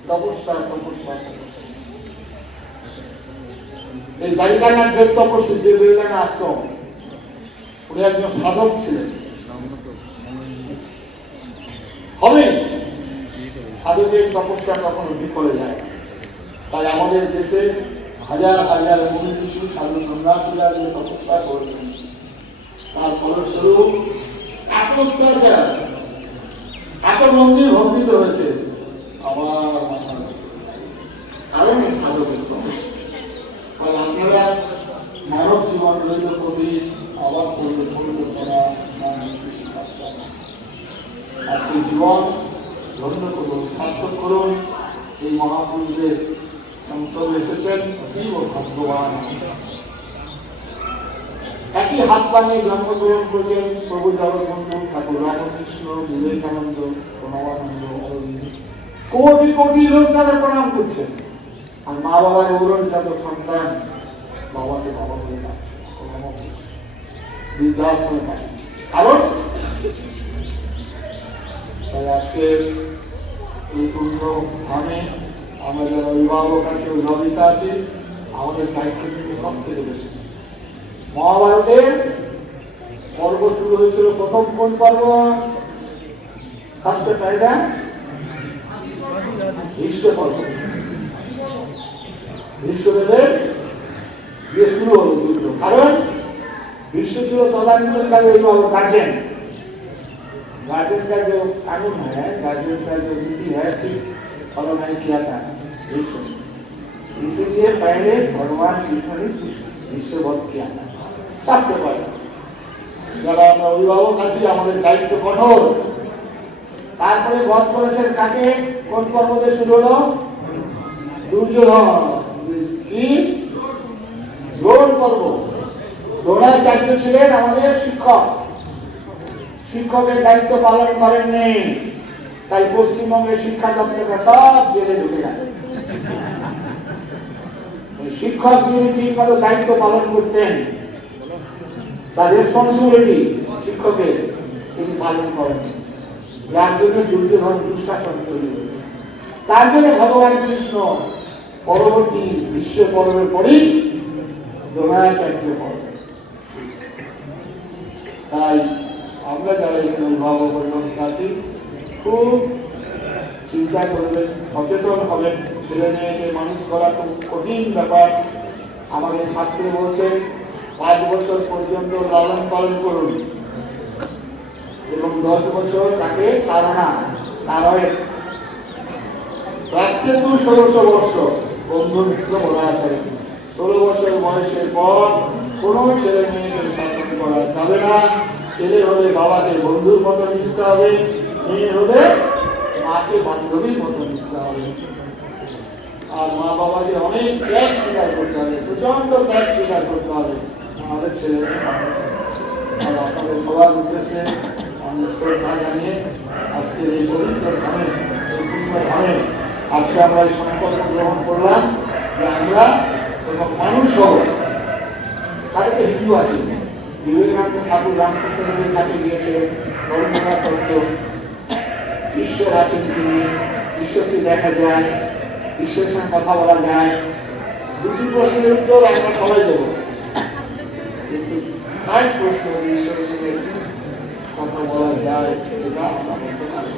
তপস্যা তপস্যা। এই দ্বারিকানাথ দেব তপস্বী, যে বেদানা আশ্রম, উনি একজন সাধক ছিলেন। হবে সাধকের তপস্যা কখনো বিফলে যায়। তাই আমাদের দেশে হাজার হাজার মুনি ঋষি সাধু সন্ন্যাসীরা যে তপস্যা করেছেন তার ফলস্বরূপ এত অত্যাচার, এত মন্দির ভঙ্গিত হয়েছে, আবার কারণ সাধকের তপস্যা। তাই আপনারা মানব জীবন রইল কবি আবার করবে পরিবর্তনা আজকে জীবন ধন্য করুন, সার্থক করুন। এই মহাপুরুষদের সংসদে এসেছেন অতীব ভাগ্যবান। একই হাত বানিয়ে জন্মগ্রহণ করেছেন প্রভু জগৎবন্ধু ঠাকুর, রামকৃষ্ণ, বিবেকানন্দ, প্রণবানন্দ, অরবিন্দ। কোটি কোটি লোক তাদের প্রণাম করছেন, আর মা বাবার গৌরবজাত সন্তান বাবাকে বাবা বলে ডাকছে, প্রণাম করছে, বৃদ্ধাশ্রমে থাকে। কারণ তাই আজকে এই পূর্ণ ধামে আমরা যারা অভিভাবক আছে, অভিভাবিকা আছি, আমাদের দায়িত্ব কিন্তু সব থেকে বেশি। মহাভারতের পর্ব শুরু হয়েছিল, প্রথম কোন পর্ব? সবচেয়ে পয়লা ভীষ্ম পর্ব। ভীষ্মদেবের দিয়ে শুরু হলো যুদ্ধ। কারণ भीष्म ছিল তদানীন্তনকালে অভিভাবক, गार्जियन। गार्जियन का जो कानून है, गार्जियन का जो नीति है, ठीक फॉलो नहीं किया था भीष्म। इसलिए पहले भगवान कृष्ण ने भीष्म वध किया था। सबसे पहले যারা আমরা অভিভাবক আছি আমাদের দায়িত্ব কঠোর। তারপরে বধ করেছেন কাকে? কোন পর্ব দিয়ে শুরু হলো? দুর্যোধন। কি? দ্রোণ পর্ব। দ্রোণাচার্য ছিলেন আমাদের শিক্ষক, শিক্ষকের দায়িত্ব পালন করেননি, তাই পশ্চিমবঙ্গের শিক্ষা দপ্তরটা সব জেলে ঢুকে গেল। শিক্ষক যদি ঠিকমতো দায়িত্ব পালন করতেন, তার রেসপন্সিবিলিটি শিক্ষকের, তিনি পালন করেন, যার জন্য দুর্যোধন দুঃশাসন তৈরি হয়েছে। তার জন্য ভগবান কৃষ্ণ পরবর্তী বিশ্ব পর্বের পরই দ্রোণাচার্য পর্ব। তাই আমরা যারা এখানে অভিভাবক আছি খুব চিন্তা করবেন, সচেতন হবেন। ছেলে মেয়েকে মানুষ করা খুব কঠিন ব্যাপার। আমাদের শাস্ত্রে বলছে 5 বছর পর্যন্ত লালন পালন করুন এবং 10 বছর তাকে তাড়না তারয়ে রাখতে। 1600 বর্ষ বন্ধু মিত্র বলা আছে। 16 বছর বয়সের পর কোনো ছেলে মেয়েকে হবে না। ছেলে হলে বাবাকে বন্ধুর মতো মিশতে হবে, মেয়ে হলে মাকে বান্ধবীর মতো মিশতে হবে। আর মা বাবাকে অনেক ত্যাগ স্বীকার করতে হবে, প্রচন্ড ত্যাগ স্বীকার করতে হবে আমাদের ছেলে। আর আপনাদের সবার উদ্দেশ্যে আমি শ্রদ্ধা জানিয়ে আজকের এই পবিত্র ধামে, এই পুণ্য ধামে আজকে আমরা এই সংকল্প গ্রহণ করলাম যে আমরা এবং মানুষ হব। তাদেরকে হিন্দু আছে, বিবেকানন্দ ঠাকুর রামকৃষ্ণদেবের কাছে গিয়েছে, রবীন্দ্রনাথ তত্ত্ব, ঈশ্বর আছেন তিনি, ঈশ্বরকে দেখা যায়, ঈশ্বরের সঙ্গে কথা বলা যায়। দুটি প্রশ্নের উত্তর আমরা সবাই দেব, কিন্তু তার প্রশ্ন ঈশ্বরের সঙ্গে কথা বলা যায় এটা আমরা বলতে পারি।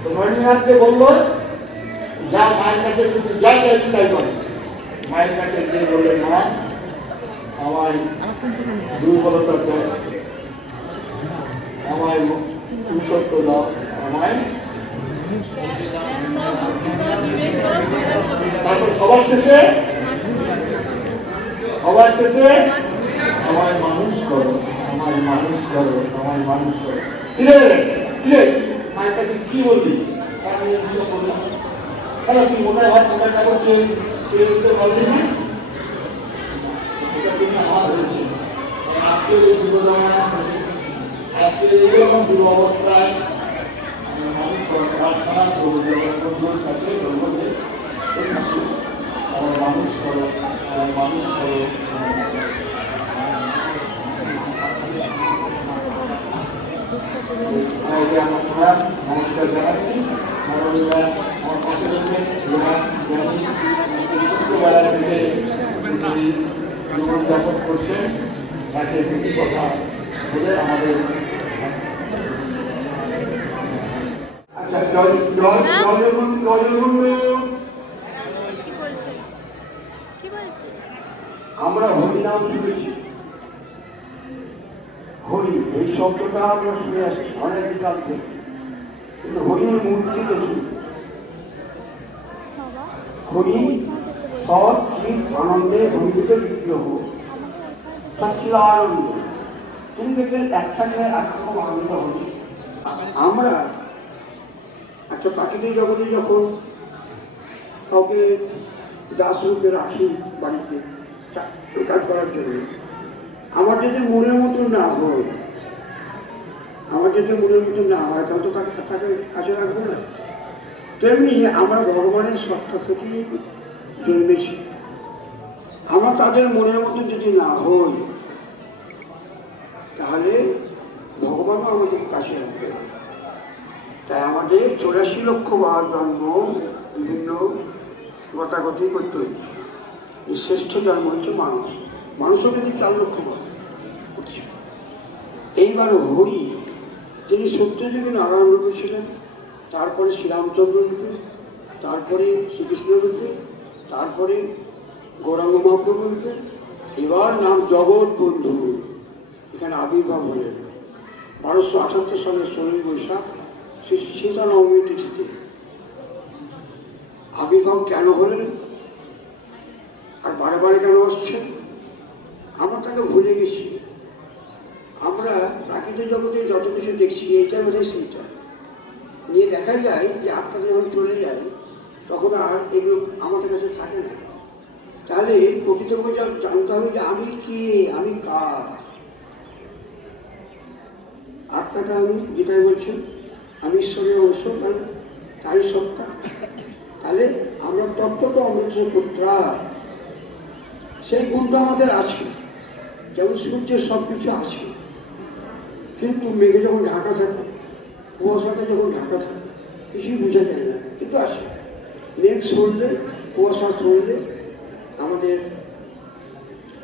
তো রবীন্দ্রনাথকে বললো যা মায়ের কাছে তুমি যা চাইবি তাই করো। মায়ের কাছে গিয়ে বললেন, মা আমায় দুর্বলতা দাও, আমায় পুরুষত্ব দাও, আমায়। তারপর সবার শেষে আমায় মানুষ করো, আমায় মানুষ করো, আমায় মানুষ করো। মায়ের কাছে কি বলবি? আমি এইসব বললাম। তাহলে তুই মনে হয় চিন্তা করছে সে উত্তর বলবি না, এটা তুমি আমার হয়েছে। আজকে এই দুর্গজমায়, আজকে এইরকম দুরবস্থায় মানুষ প্রার্থনা করবো বন্ধুর কাছে বলবো যে আমার মানুষ করো, আমার মানুষ করো। আমরা নমস্কার জানাচ্ছি। মাননীয়রা আমার পাশে রয়েছেন, ছোট্টবেলা থেকে জীবনযাপন করছেন, তাকে দুটি কথা বলে আমাদের আমরা হরিনাম শুনেছি। হরি এই শব্দটা আমরা শুনে আসছি অনেক কাল থেকে, কিন্তু হরির মূর্তি দেখি। হরি সৎ চিৎ আনন্দে হরিতে বিগ্রহ, সচ্চিদানন্দ। তিনি দেখলেন একসঙ্গে একরকম আনন্দ হচ্ছে। আমরা একটা প্রাকৃতিক জগতে যখন কাউকে দাস রূপে রাখি বাড়িতে কাজ করার জন্য, আমার যদি মনের মতো না হয়, তাহলে তো তাকে কাছে রাখবো না। তেমনি আমরা ভগবানের সত্তা থেকেই জন্মেছি। আমরা তাদের মনের মতো যদি না হই, তাহলে ভগবানও আমাদের কাছে রাখবে না। তাই আমাদের 84 লক্ষ বার জন্ম বিভিন্ন গতাগতি করতে হচ্ছে। এই শ্রেষ্ঠ জন্ম হচ্ছে মানুষ। মানুষও কিন্তু 4 লক্ষ বার হচ্ছে। এইবার হরি তিনি সত্যযুগে নারায়ণ রূপে ছিলেন, তারপরে শ্রীরামচন্দ্র রূপে, তারপরে শ্রীকৃষ্ণ রূপে, তারপরে গৌরাঙ্গ মহাপ্রভু রূপে, এবার নাম জগৎ বন্ধু এখানে আবির্ভাব হলেন 1278 সালের 16 বৈশাখ সীতা নবমী তিথিতে। আবির্ভাব কেন হলেন আর বারে বারে কেন আসছেন, আমরা তাকে ভুলে গেছি। আমরা প্রাকৃতিক জগতে যত কিছু দেখছি, এইটা বোধহয় সেইটা নিয়ে দেখা যায় যে আত্মাটা যখন চলে যায় তখন আর এগুলো আমাদের কাছে থাকে না। তাহলে প্রকৃতপক্ষে জানতে হবে যে আমি কে, আমি কার। আত্মাটা আমি যেটাই বলছেন আমি ঈশ্বরের অংশ, মানে তারই সত্তা। তাহলে আমরা তত্ত্বটা অমৃত পুত্রা, সেই গুণটা আমাদের আছে। যেমন সূর্যের সব কিছু আছে, কিন্তু মেঘে যখন ঢাকা থাকে, কুয়াশাতে যখন ঢাকা থাকে, কিছুই বোঝা যায় না, কিন্তু আছে। মেঘ সরলে, কুয়াশা সরলে আমাদের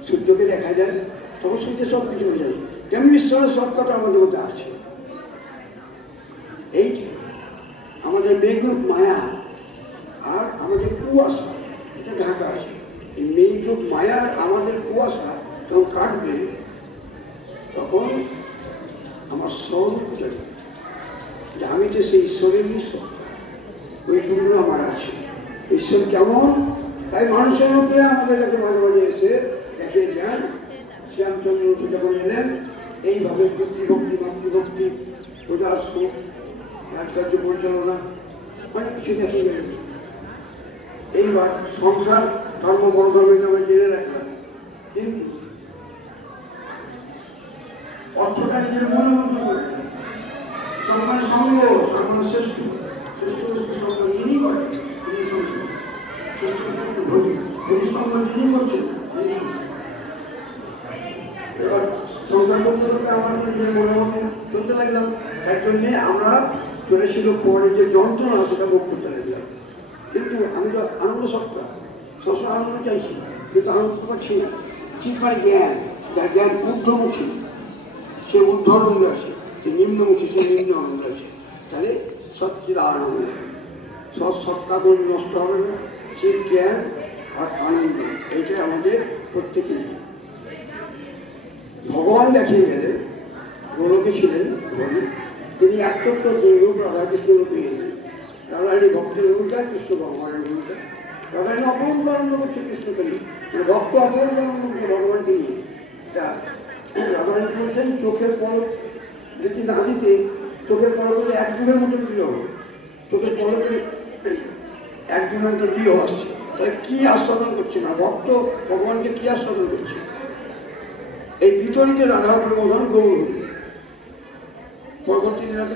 সূর্যকে দেখা যায়, তখন সূর্যের সব কিছু বোঝা যায়। তেমনি ঈশ্বরের সত্তাটা আমাদের মধ্যে আছে। এইটি আমাদের মেঘরূপ মায়া আর আমাদের কুয়াশা, এটা ঢাকা আছে। এই মেঘরূপ মায়া আমাদের কুয়াশা যখন কাটবে, তখন আমার স্বরূপ জানি যে আমি যে সেই ঈশ্বরেরই সত্তা, ওইটুকু আমার আছে। ঈশ্বর কেমন, তাই মানুষের রূপে আমাদের কাছে মাঝে মাঝে এসে দেখে যান, শ্যামচন্দ্র যখন এলেন এইভাবে পিতৃভক্তি মাতৃভক্তি প্রজাশ্রম রাজকার্য পরিচালনা অনেক কিছু দেখে গেলেন। এইবার সংসার ধর্ম বড় ধর্মের নামে জেনে রাখলাম, কিন্তু অর্থটা নিজের মনে মতো করলেন। সর্বমান সঙ্গ সর্বমান শ্রেষ্ঠ শ্রেষ্ঠ সঙ্গ যিনি করেন তিনি সংসার শ্রেষ্ঠ সঙ্গ যিনি করছেন তিনি। এবার সংসার করতে করতে আমাদের নিজের মনে মতো চলতে লাগলাম। তার জন্যে আমরা চলেছিল পরে যে যন্ত্রণা সেটা ভোগ করতে লাগলাম। কিন্তু আমি তো আনন্দ সত্তা সবসময় আনন্দ চাইছি, কিন্তু আনন্দ পাচ্ছি না। ঠিক মানে জ্ঞান, যার জ্ঞান ঊর্ধ্বমুখী সে ঊর্ধ্ব আনন্দে আসে, সে নিম্নমুখী সে নিম্ন আনন্দে আসে। তাহলে সচ্চিদ আনন্দ, সত্তা কোনো নষ্ট হবে না, সে জ্ঞান আর আনন্দ, এইটাই আমাদের প্রত্যেকের। ভগবান দেখিয়ে গেলেন গোলকে ছিলেন ভগবান, তিনি একতত্ত্ব দৈব রাধাকৃষ্ণ রূপে এলেন। রাধারানী ভক্তের ভূমিকা, কৃষ্ণ ভগবানের ভূমিকা। রাধারানী অপূর্ব আনন্দ করছে কৃষ্ণকে নিয়ে, ভক্ত অপূর্ব আনন্দ করছে ভগবানকে নিয়ে। রাধারানী বলছেন চোখের পলক যদি না দিতে, চোখের পলকে এক যুগের মতো প্রিয় হবে, চোখের পলকে এক যুগের মতো প্রিয় আসছে। তাই কি আস্বাদন করছে না ভক্ত ভগবানকে কি আস্বাদন করছে? এই বিতরিতে রাধা প্রবোধন গৌর পরবর্তী দিনাতে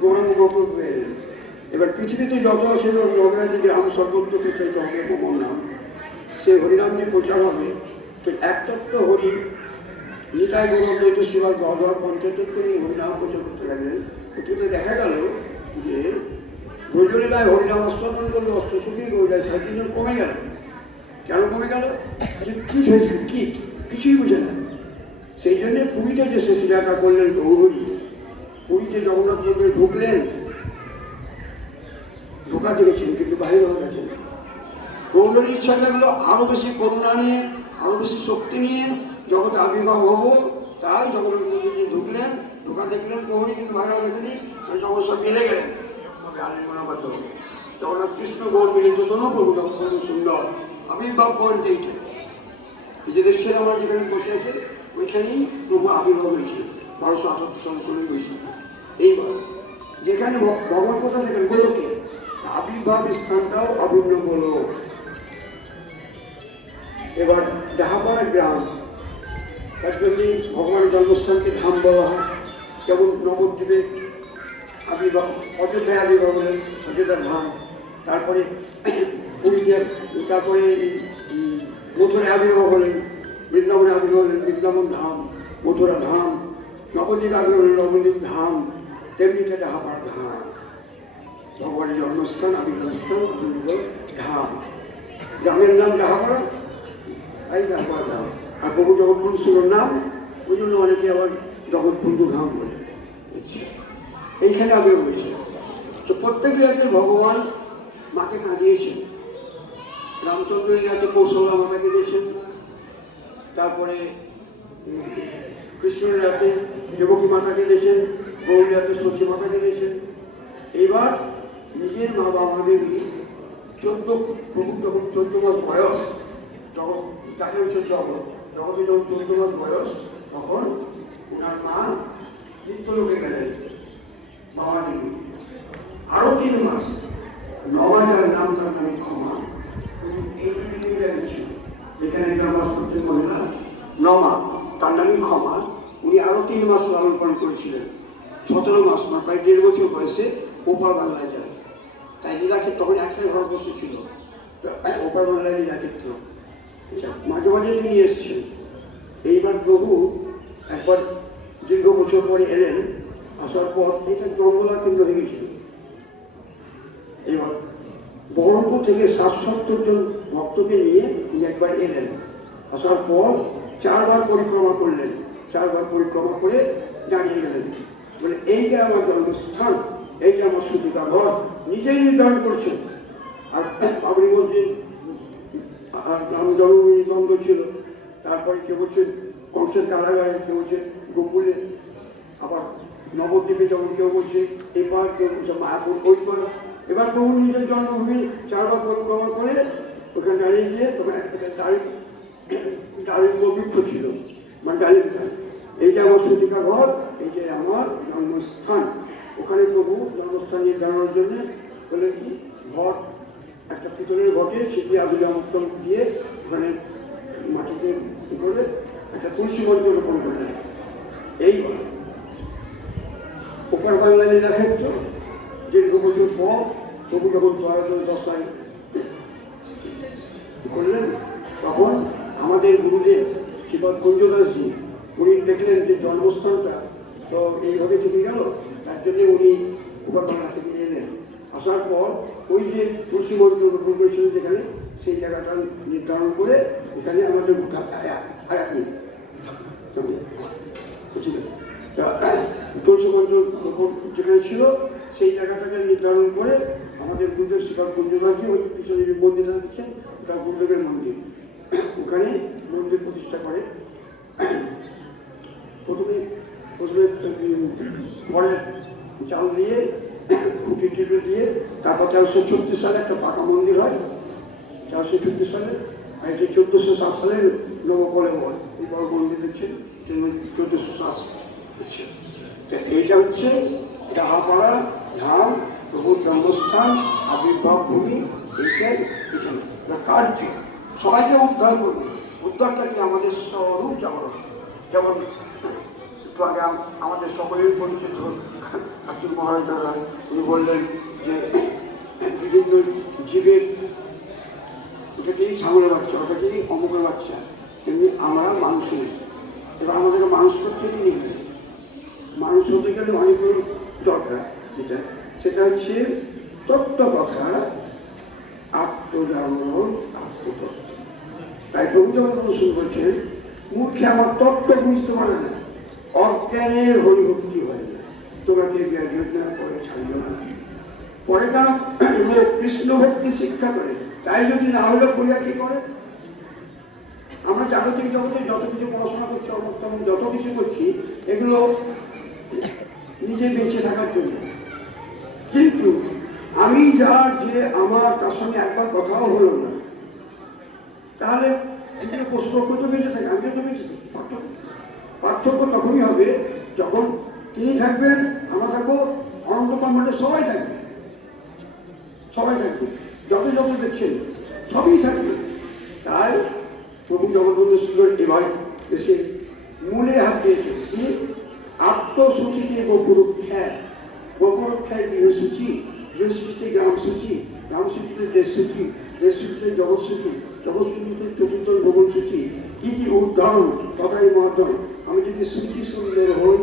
গৌরাঙ্গ গোকুল পেয়ে এলেন। এবার পৃথিবীতে যত আছে রঘুরাজি গ্রাম সর্বত্র প্রচারিত হবে ভগবান নাম, সে হরিনাম যে প্রচার হবে। তো একতত্ত্ব হরি নিতাই গৌরদ্বৈত শিবার গধর পঞ্চতত্ত্ব নিয়ে হরিনাম প্রচার করতে লাগলেন। পৃথিবীতে দেখা গেল যে ব্রজলীলায় হরিনাম আস্বাদন করলে অস্ত্রসুখী গৌরায় 3.5 কমে গেল। কেন কমে গেল? যে কীট হয়েছিল, কীট কিছুই বুঝে না। সেই জন্যে পুরীতে যে শেষ দেখা করলেন গৌরী, পুরীতে জগন্নাথ মন্দিরে ঢুকলেন, ঢোকা দেখেছেন কিন্তু বাইরে হয়ে গেছেন। গৌরের ইচ্ছা লাগলো আরো বেশি করুণা নিয়ে, আরো বেশি শক্তি নিয়ে জগতে আবির্ভাব হবো। তাই জগন্নাথ মন্দিরে ঢুকলেন, ঢোকা দেখলেন গৌরী, কিন্তু বাইরে দেখেনি। জগৎ সব মিলে গেলেন, তবে আলিঙ্গনাবদ্ধ হবে। জগন্নাথ কৃষ্ণ গৌর মিলিত তনু প্রভু খুব সুন্দর আবির্ভাব পয়েন্ট এইটা। যে দেখছেন আমরা যেখানে বসে আছে ওইখানেই প্রভু আবির্ভাব হয়েছে 1278 সাল করে হয়েছে। এইবার যেখানে ভগবান কথা সেখানে গোলকে আবির্ভাব স্থানটাও অভিন্ন গোলক। এবার ডাহাপাড়া গ্রাম, তার জন্যে ভগবানের জন্মস্থানকে ধাম বলা হয়। যেমন নবদ্বীপে আবির্ভাব, অযোধ্যায় আবির্ভাব হলেন অযোধ্যা ধাম। তারপরে পুরীতে, তারপরে মথুরায় আবির্ভাব হলেন, বৃন্দাবনে আবির্ভাব হলেন বৃন্দাবন ধাম, মথুরা ধাম। নবদ্বীপে আবির্ভাব হলেন নবদ্বীপ ধাম। তেমনি এটা ডাহাপাড়া ধাম, ভগবানের জন্মস্থান আবির্ভাব স্থান ধাম। গ্রামের নাম ডাহাপাড়া, তাই ডাহাপাড়া ধাম। আর প্রভু জগৎবন্ধু ছিল নাম, ওই জন্য অনেকে আবার জগৎবন্ধু ধাম বলে। এইখানে আবির্ভাব হয়েছে। তো প্রত্যেক জায়গাতে ভগবান মাকে কাঁদিয়েছেন। রামচন্দ্র লীলাতে কৌশলা মাতাকে দিয়েছেন, তারপরে কৃষ্ণ লীলাতে দেবকী মাতাকে দিয়েছেন, গৌর লীলাতে শশী মাতাকে দিয়েছেন। এবার নিজের মা বাবাদের 14 প্রভু যখন 14 মাস বয়স, যখন তাকে হচ্ছে জগতে যখন 14 মাস বয়স, তখন ওনার মা নিত্যলোকে গেলেন বাবাজি। আরো 3 মাস, 9 মাসের নাম তার নামে ক্ষমা। এই পৃথিবীটা ছিল যেখানে গ্রামাস করতে মহিলা 9 মাস তার নামে ক্ষমা। উনি আরো 3 মাস লালন পালন করেছিলেন। 17 মাস, মানে প্রায় 1.5 বছর বয়সে ওপার বাংলায় যায়। তাই লীলাক্ষেত্র তখন একটাই ভারতবর্ষ ছিল, ওপার বাংলায় লীলাক্ষেত্র। মাঝে মাঝে তিনি এসছেন। এইবার প্রভু একবার দীর্ঘ বছর পরে এলেন, আসার পর এটা জঙ্গলা কেন্দ্র হয়ে গেছিল। এবার বহরমপুর থেকে 60-70 জন ভক্তকে নিয়ে উনি একবার এলেন। আসার পর 4 বার পরিক্রমা করলেন, 4 বার পরিক্রমা করে দাঁড়িয়ে গেলেন, বলে এইটা আমার জন্মস্থান, এইটা আমার সুতিকা ঘর, নিজেই নির্ধারণ করছেন। আর বাবরি মসজিদ আর রাম জন্মভূমি দ্বন্দ্ব ছিল। তারপরে কেউ বলছেন কংসের কারাগারে, কেউ বলছেন গোকুলে, আবার নবদ্বীপে যেমন কেউ বলছে এবার, কেউ বলছে মায়াপুর ওইবার। এবার প্রভু নিজের জন্মভূমি 4 বার পরিক্রমা করে ওখানে দাঁড়িয়ে গিয়ে তখন একটা দাঁড়িয়ে বৃক্ষ ছিল, মানে ডাইনিং ঘর। এইটা আমার সূতিকা ঘর, এইটাই আমার জন্মস্থান। ওখানে প্রভু জন্মস্থান নির্ধারণের জন্য বলে কি ঘর, একটা পিতলের ঘটে, সেটি আবির আমন্ত্রণ দিয়ে ওখানে মাটিতে করে একটা তুলসী মঞ্চ রোপণ করে। এই ওপার বাংলায় লেখাচ্ছ দীর্ঘ বছর পর প্রভু যখন 12-10 করলেন, তখন আমাদের গুরুদেব শ্রীপদ কুঞ্জদাসজি উনি দেখলেন যে জন্মস্থানটা তো এইভাবে থেকে গেল, তার জন্যে উনি ওপার বাংলা থেকে এলেন। আসার পর ওই যে তুলসী মঞ্চ রোপণ করেছিলেন যেখানে, সেই জায়গাটা নির্ধারণ করে এখানে আমাদের তুলসী মঞ্চ যেখানে ছিল সেই জায়গাটাকে নির্ধারণ করে আমাদের গুরুদেব শ্রীপদ কুঞ্জদাসজি ওই পিছনে যে মন্দিরটা দিচ্ছেন ওটা গুরুদেবের মন্দির, ওখানে মন্দির প্রতিষ্ঠা করে। প্রথমে ঘরের চাল দিয়ে খুঁটি টুটি দিয়ে তারপর 1336 সালে একটা পাকা মন্দির হয়, 1336 সালে। আর এটা 1407 সালের নবকলেবর এই বড় মন্দির দেখছেন, 1407। এইটা হচ্ছে ডাহাপাড়া ধাম, প্রভুর জন্মস্থান, আবির্ভাব ভূমি। এইটাই এখানে কার্য সবাইকে উদ্ধার করবে। উদ্ধারটা কি আমাদের স্বরূপ জাগরণ। যেমন একটু আগে আমাদের সকলের পরিচিত কার্তিক মহারাজ দ্বারা উনি বললেন যে বিভিন্ন জীবের, ওটাকেই ছাগলের বাচ্চা, ওটাকেই অমুকের বাচ্চা, তেমনি আমরা মানুষের। এবার আমাদেরকে মানুষ করতে নিয়ে মানুষ হতে গেলে অনেকগুলো দরকার, সেটা হচ্ছে তত্ত্ব কথা, আত্মজাগরণ, আত্মতত্ত্ব। তাই প্রভু যখন শুরু করছেন, মুখে আমার তত্ত্ব বুঝতে পারে না, অজ্ঞানের হরিভক্তি হয় না, তোমাকে যোজনা করে ছাড়িও না। পরে কেন কৃষ্ণ ভক্তি শিক্ষা করে, তাই যদি না হলে করিয়া কি করে? আমরা জাগতিক জগতে যত কিছু পড়াশোনা করছি, যত কিছু করছি, এগুলো নিজে বেঁচে থাকার জন্য। কিন্তু আমি যার যে আমার তার সঙ্গে একবার কথাও হলো না, তাহলে পশুপক্ষ তো বেঁচে থাকে, আমিও তো বেঁচে থাকি। পার্থক্য তখনই হবে যখন তিনি থাকবেন, আমরা থাকবো, অনন্ত ব্রহ্মাণ্ডে সবাই থাকবে, সবাই থাকবে, যত যত দেখছেন সবই থাকবে। তাই প্রভু জগৎবন্ধু সুন্দর এবার এসে মূলে হাত দিয়েছে কি আত্মসূচিতে গোপুরক্ষায়, গোপুরক্ষায় গৃহসূচি, গৃহসূচিতে গ্রামসূচি, গ্রামসূচিতে দেশসূচি, দেশসূচিতে জগৎসূচি, জগৎসূচিতে চতুর্থ ভবনসূচি, কি কি উদাহরণ তথাই মহাধন। আমি যদি সূচি সুন্দর হই,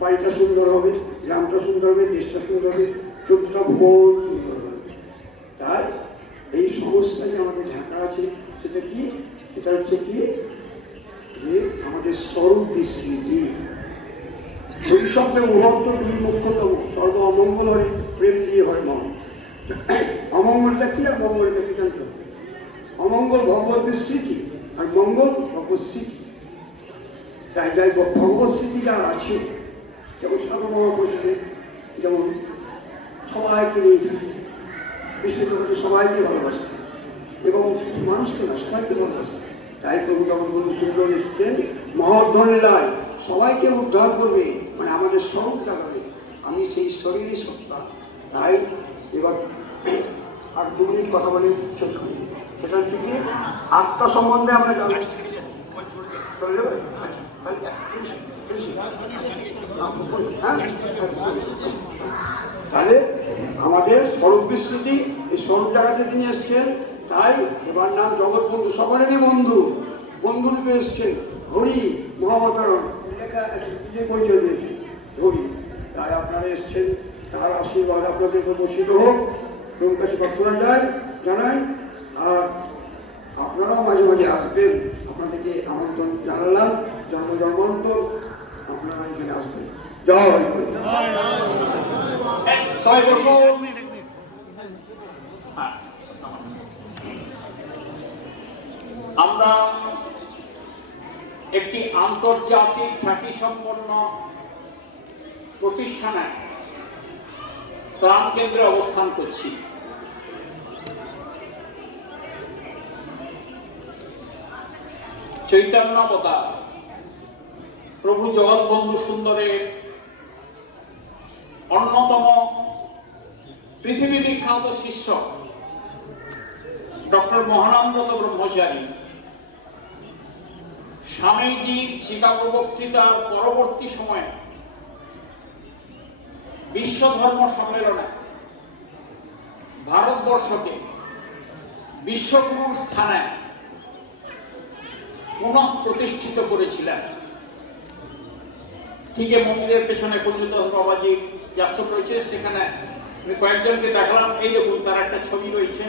বাড়িটা সুন্দর হবে, গ্রামটা সুন্দর হবে, দেশটা সুন্দর হবে, চতুর্থ ভবন সুন্দর হবে। তাই এই সমস্যায় আমাদের ঢাকা আছে, সেটা কি? সেটা হচ্ছে কি যে আমাদের স্বরূপ বিস্মৃতি। ওই শব্দে মুহূর্ত মুখ্যতম সর্ব অমঙ্গল হয়, প্রেম দিয়ে হয় মন। অমঙ্গলটা কি আর মঙ্গলটা কি জানতে হবে? অমঙ্গল ভগবতের স্মৃতি, আর মঙ্গল ভগবত স্মৃতি। তাই যাই ভগবত স্মৃতি যার আছে, যেমন সাধু মহাপুরুষদের, যেমন সবাইকে নিয়ে থাকে, বিশ্বজগতে সবাইকে ভালোবাসে এবং মানুষকে না, সবাইকে ভালোবাসে। তাই প্রভু জগৎবন্ধু সুন্দর এসেছেন মহোদ্ধরেলায় সবাইকে উদ্ধার করবে, মানে আমাদের স্বরূপ জাগাবে। আমি সেই শরীরে সত্তা। তাই এবার আর 2 মিনিট কথা বলে শেষ করি। সেটা হচ্ছে কি আত্মা সম্বন্ধে আমরা জানি। তাহলে আমাদের স্বরূপ বিস্মৃতি, এই স্বরূপ জায়গাতে তিনি এসছেন। তাই এবার নাম জগৎবন্ধু, সকলেরই বন্ধু, বন্ধুরূপে এসছেন। হরি মহাবতারণ লেখা নিজে পরিচয় দিয়েছে হরি। তাই আপনারা এসছেন, তার আশীর্বাদ আপনাদের প্রদর্শিত হোক, প্রভুর কাছে প্রার্থনা জানাই। আর আপনারাও মাঝে মাঝে আসবেন, আপনাদেরকে আমন্ত্রণ জানালাম, জন্ম জন্মান্তর আপনারা এখানে আসবেন। জয় হরি। আমরা একটি আন্তর্জাতিক খ্যাতিসম্পন্ন প্রতিষ্ঠানে ত্রাণ কেন্দ্রে অবস্থান করছি। চৈতন্যবতার প্রভু জগৎবন্ধু সুন্দরের অন্যতম পৃথিবী বিখ্যাত শিষ্য ডক্টর মহানন্দ ব্রহ্মচারী স্বামীজির শিকাগো বক্তৃতার পরবর্তী সময়ে বিশ্ব ধর্ম সম্মেলনে ভারতবর্ষকে বিশ্বগুরুর স্থানে পুনঃ প্রতিষ্ঠিত করেছিলেন। ঠিক মন্দিরের পেছনে পর্যন্ত বাবাজি যাত্রা রয়েছে, সেখানে আমি কয়েকজনকে দেখলাম। এই দেখুন, তার একটা ছবি রয়েছে।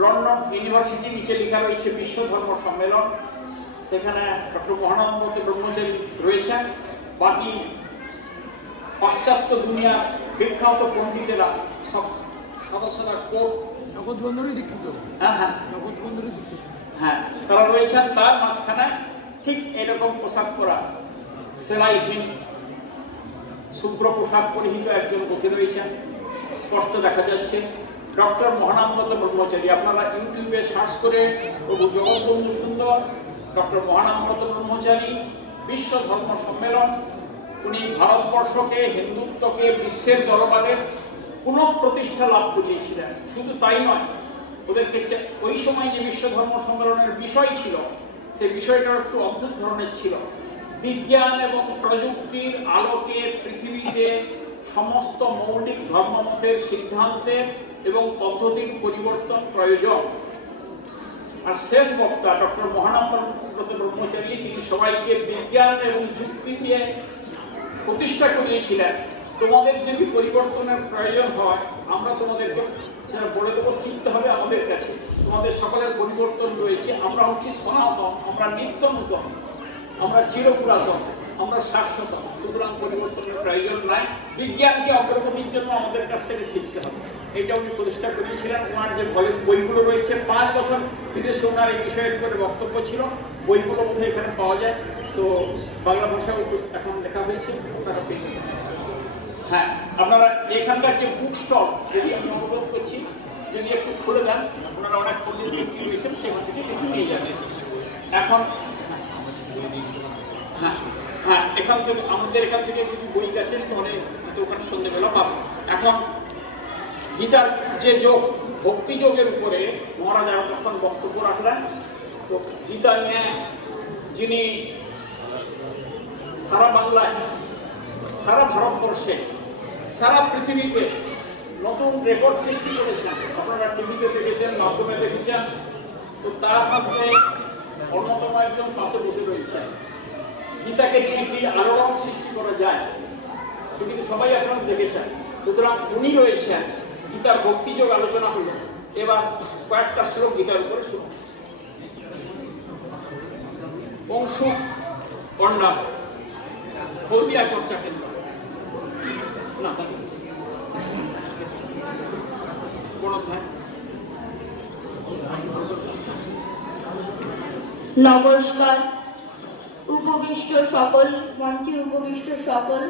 লন্ডন ইউনিভার্সিটি, নিচে লেখা রয়েছে বিশ্ব ধর্ম সম্মেলন। সেখানে ডক্টর মহানন্দ ব্রহ্মচারী রয়েছেন। বাকি পাশ্চাত্য দুনিয়ার বিখ্যাত পণ্ডিতেরা সব সদস্যরা হ্যাঁ তারা রয়েছেন। তার মাঝখানে ঠিক এরকম পোশাক পরা, সেলাইহীন শুভ্র পোশাক পরিহিত একজন বসে রয়েছেন, স্পষ্ট দেখা যাচ্ছে ডক্টর মহানন্দ ব্রহ্মচারী। আপনারা ইউটিউবে সার্চ করে প্রভু জগৎবন্ধু সুন্দর ডক্টর মহানন্দ ব্রহ্মচারী বিশ্ব ধর্ম সম্মেলন, উনি ভারতবর্ষকে, হিন্দুত্বকে বিশ্বের দরবারের পুনঃ প্রতিষ্ঠা লাভ করিয়েছিলেন। শুধু তাই নয়, ওদেরকে ওই সময় যে বিশ্ব ধর্ম সম্মেলনের বিষয় ছিল, সেই বিষয়টা একটু অদ্ভুত ধরনের ছিল। বিজ্ঞান এবং প্রযুক্তির আলোকে পৃথিবীতে সমস্ত মৌলিক ধর্মমতের সিদ্ধান্তের এবং পদ্ধতির পরিবর্তন প্রয়োজন। আর শেষ বক্তা ডক্টর মহানন্দ ব্রহ্মচারী, তিনি সবাইকে বিজ্ঞান এবং যুক্তি দিয়ে প্রতিষ্ঠা করিয়েছিলেন। তোমাদের যদি পরিবর্তনের প্রয়োজন হয়, আমরা তোমাদেরকে সেটা বলে দেবো, শিখতে হবে আমাদের কাছে। তোমাদের সকলের পরিবর্তন রয়েছে, আমরা হচ্ছি সনাতন, আমরা নিত্য নূতন, আমরা চিরপুরাতন, আমরা শাশ্বত। সুতরাং পরিবর্তনের প্রয়োজন নাই, বিজ্ঞানকে অগ্রগতির জন্য আমাদের কাছ থেকে শিখতে হবে। এটা উনি প্রতিষ্ঠা করিয়েছিলেন। ওনার যে বইগুলো রয়েছে, 5 বছর বিদেশে ওনার এই বিষয়ের উপরে বক্তব্য ছিল। বইগুলো বোধহয় এখানে পাওয়া যায়, তো বাংলা ভাষাও এখন লেখা হয়েছে, আপনারা পেয়ে যাবেন। হ্যাঁ, আপনারা এখানকার যে বুক স্টল, যদি আমি অনুরোধ করছি যদি একটু খুলে দেন, ওনারা অনেক পণ্ডিত ব্যক্তি রয়েছেন, সেখান থেকে কিছু নিয়ে যাবেন। এখন হ্যাঁ, এখান থেকে আমাদের এখান থেকে কিছু বই গেছে, অনেক ওখানে সন্ধ্যেবেলা পাবো। এখন গীতার যে যোগ, ভক্তি যোগের উপরে মহারাজ আরো তখন বক্তব্য রাখলেন। তো গীতা নিয়ে যিনি সারা বাংলায়, সারা ভারতবর্ষে, সারা পৃথিবীতে নতুন রেকর্ড সৃষ্টি করেছেন, আপনারা টিভিতে দেখেছেন, মাধ্যমে দেখেছেন। তো তার মধ্যে অন্যতম একজন পাশে বসে রয়েছেন। গীতাকে নিয়ে কি আলোড়ন সৃষ্টি করা যায়, সে কিন্তু সবাই আপনারা দেখেছেন। সুতরাং উনি রয়েছেন। গীতার ভক্তিযোগ আলোচনা হলো, এবার কয়েকটা শ্লোক গীতার উপরে শুনুন। অংশু কন্যা হলদিয়া চর্চা কেন্দ্র না নমস্কার। উপবিষ্ট সকল, মঞ্চে উপবিষ্ট সকল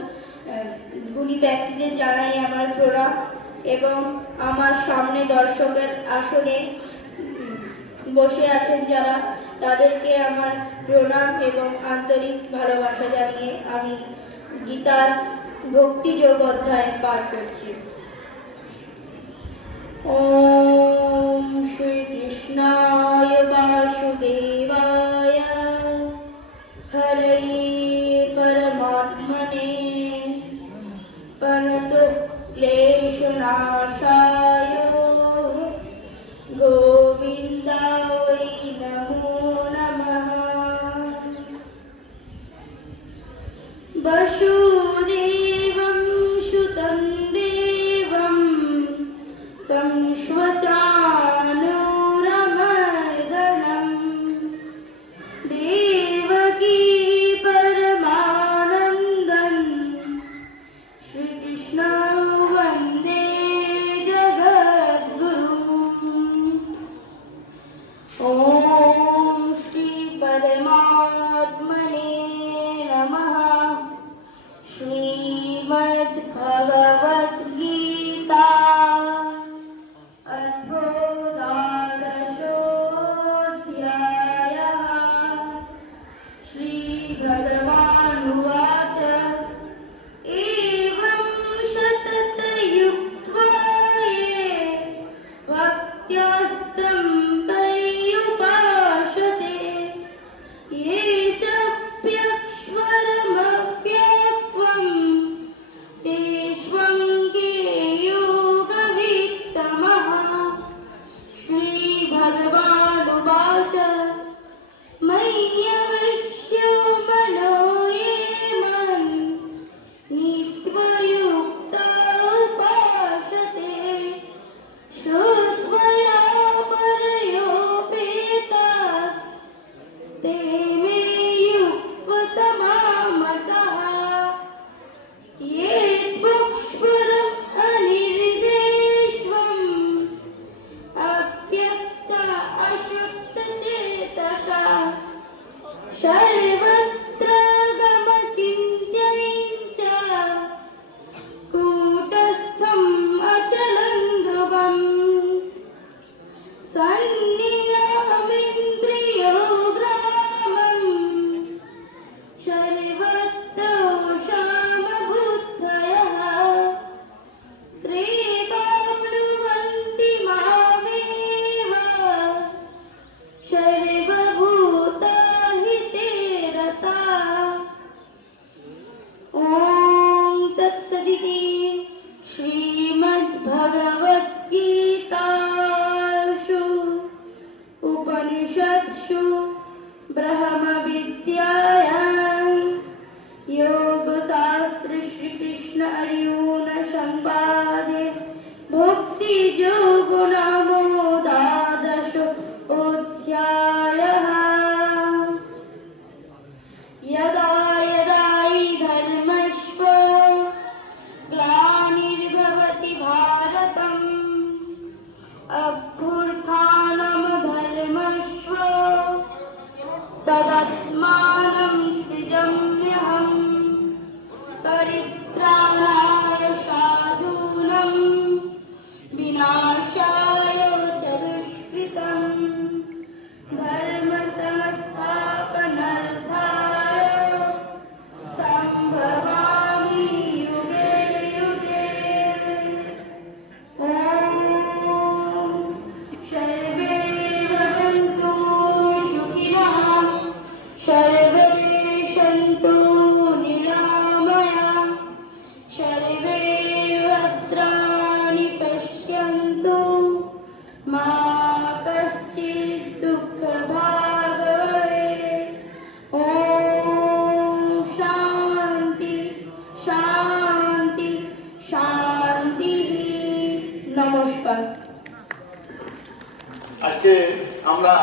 গুণী ব্যক্তিদের জানাই আমার প্রণাম, এবং আমার সামনে দর্শকের আসনে বসে আছেন যারা, তাদেরকে আমার প্রণাম এবং আন্তরিক ভালোবাসা জানিয়ে আমি গীতার ভক্তিযোগ অধ্যায় পাঠ করছি। ওম শ্রীকৃষ্ণায় বাসুদেবায় হরে পরমাত্মনে ক্লেশনাশায় গোবিন্দায় নমো নমঃ। বসুদেবং সুতং দেবং তং স্বচানুরমর্দনম দেবকী পরমানন্দম শ্রীকৃষ্ণ বন্দে জগদ্গুরুম। ওম শ্রী পরমাত্মনে নমঃ। श्रीभगवानुवाच एवं शततयुक्त्वा ये भक्त्यास्तं पर्युपासते ये चाप्यक्षरमव्यक्त्वं तेष्वं के योगवित्तमः श्रीभगवानुवाच मय्यवश्य मनो ये मन् नीत्वा उपासते श्रुत्वया परयोपेताः ते मे युक्ततमामतः ये त्वक्ष्वरम् अनिर्देश्वम् अव्यक्त अशुद्धचेतसा सर्वत्र गमचिन्त्यं च कूटस्थम् अचलं ध्रुवम् सन्नियमिन्द्रियोग्रामम् सर्वत्र शामबुद्धयः त्रेधाप्नुवन्ति मामेव सर्वभूताहिते रताः। ॐ तत्सदिति श्रीमद्भगवद्गीतासु उपनिषत्सु ब्रह्मविद्यायां योगशास्त्रे श्रीकृष्ण अर्जुन संवादे भक्तियोगो नामो द्वादशोऽध्यायः। यदा यदा हि धर्मस्य ग्लानिर्भवति भारतम् अभ्युत्थानं धर्मस्य तदात्मानं सृजाम्यहम् परित्राणाय साधूनां विनाशाय च दुष्कृतम् धर्मसंस्थापनार्थाय सम्भवामि युगे युगे। ॐ सर्वे भवन्तु सुखिनः सर्वे सन्तु निरामयाः सर्वे भद्राणि पश्यन्तु मा कश्चित् दुःखभाग् भवेत्। ॐ शान्ति शान्ति शान्तिः। नमस्कार। আজকে আমরা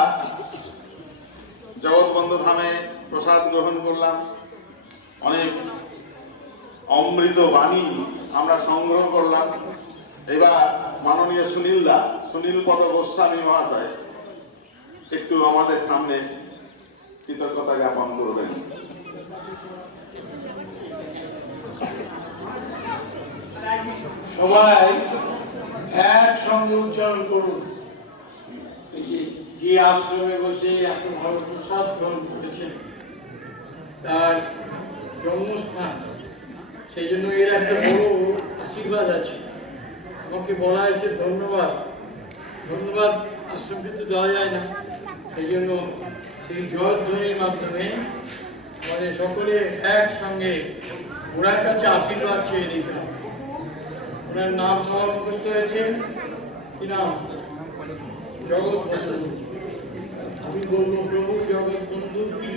জগৎবন্ধু ধামে প্রসাদ গ্রহণ করলাম। অনেক অমৃত বাণী আমরা সংগ্রহ করলাম। এবার মাননীয় সুনীলপদ গোস্বামী মহাশয় একটু আমাদের সামনে কৃতজ্ঞতা জ্ঞাপন করবেন। সবাই একসঙ্গে উচ্চারণ করুন। এই যে আশ্রমে বসে এত ভালো প্রসাদ গ্রহণ করেছেন তার জন্মস্থান, সেই জন্য এর একটা বড় আশীর্বাদ আছে। আমাকে বলা হয়েছে ধন্যবাদ। ধন্যবাদ আশ্রমকে তো দেওয়া যায় না, সেই জন্য সেই জয়ধ্বনির মাধ্যমে আমাদের সকলে একসঙ্গে ওনার কাছে আশীর্বাদ চেয়ে নিতে হবে। ওনার নাম সবার মুখস্থ হয়েছে, কি নাম? জগৎবন্ধু। আমি বলবো প্রভু জগৎবন্ধু কি,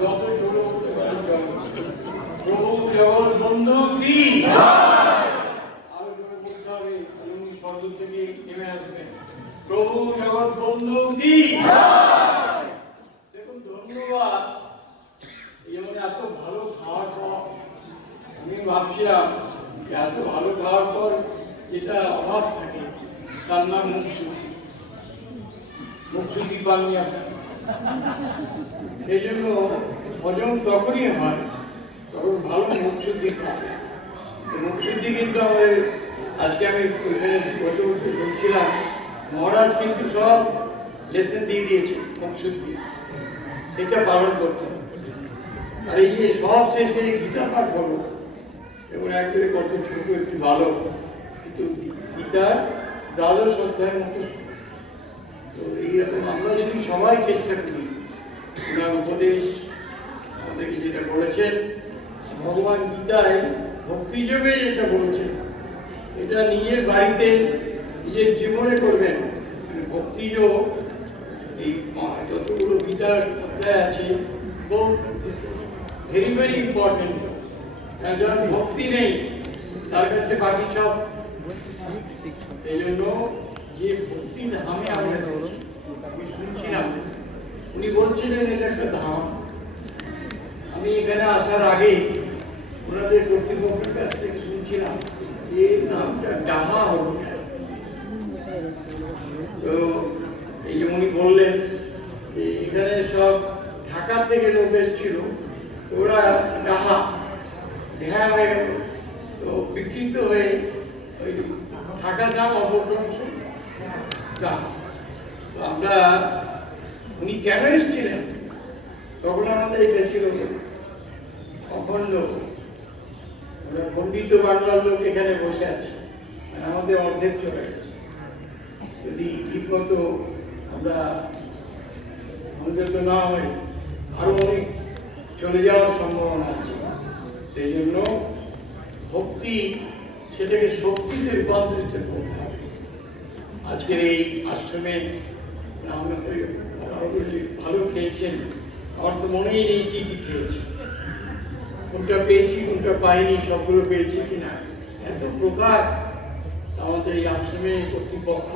যত ছোট হতে পারে প্রভু জগৎবন্ধু কি। আরো জোরে বলতে হবে, উনি স্বর্গ থেকে নেমে আসবেন। প্রভু জগৎবন্ধু কি। দেখুন, ধন্যবাদ। যেমন এত ভালো খাওয়ার পর আমি ভাবছিলাম এত ভালো খাওয়ার পর যেটা অভাব থাকে তার নাম মুখশুদ্ধি। মুখশুদ্ধি পাননি আপনার, সেই জন্য হজম তখনই হয় তখন ভালো মুখশুদ্ধি খায়। মুখশুদ্ধি কিন্তু আমাদের আজকে আমি ওইখানে বসে বসে শুনছিলাম, মহারাজ কিন্তু সব লেসেন দিয়ে দিয়েছে মুখশুদ্ধি, সেটা পালন করতে হবে। আর এই যে সব শেষে গীতা পাঠ হলো এবং একবারে কত ছোট একটু ভালো, কিন্তু গীতার দ্বাদশ অধ্যায়ের মতো। তো এইরকম আমরা যদি সবাই চেষ্টা করি, ওনার উপদেশ আমাদেরকে যেটা বলেছেন, ভগবান গীতায় ভক্তিযোগে যেটা বলেছেন, এটা নিজের বাড়িতে নিজের জীবনে করবেন। মানে ভক্তিযোগ এই যতগুলো গীতার অধ্যায় আছে ভেরি ভেরি ইম্পর্টেন্ট। যার ভক্তি নেই তার কাছে বাকি সব। এই জন্য যে ভক্তি ধামে আমরা এসেছি, আমি শুনছিলাম উনি বলছিলেন এটা একটা ধাম। আমি এখানে আসার আগে ওনাদের কর্তৃপক্ষের কাছ থেকে শুনছিলাম এর নামটা ডাহা হলো কেন। তো এই যে উনি বললেন এখানে সব ঢাকা থেকে লোক এসেছিল, ওরা ডাহা ঢেহা হয়ে গেল, তো বিকৃত হয়ে ওই ঢাকা দাম অপভ্রংশ দাম। তো আমরা উনি কেন এসেছিলেন তখন আমাদের এটা ছিল অখণ্ড, আমরা পণ্ডিত বাংলার লোক এখানে বসে আছে, মানে আমাদের অর্ধেক চলে গেছে। যদি ঠিক মতো আমরা অনুগত না হয় আরো অনেক চলে যাওয়ার সম্ভাবনা আছে। সেই জন্য ভক্তি সেটাকে শক্তিতে রূপান্তরিত করতে হবে। আজকের এই আশ্রমে আমরা ভালো খেয়েছেন, আমার তো মনেই নেই কি কি খেয়েছি, কোনটা পেয়েছি কোনটা পাইনি, সবগুলো পেয়েছি কিনা। এত প্রকার আমাদের এই আশ্রমে কর্তৃপক্ষ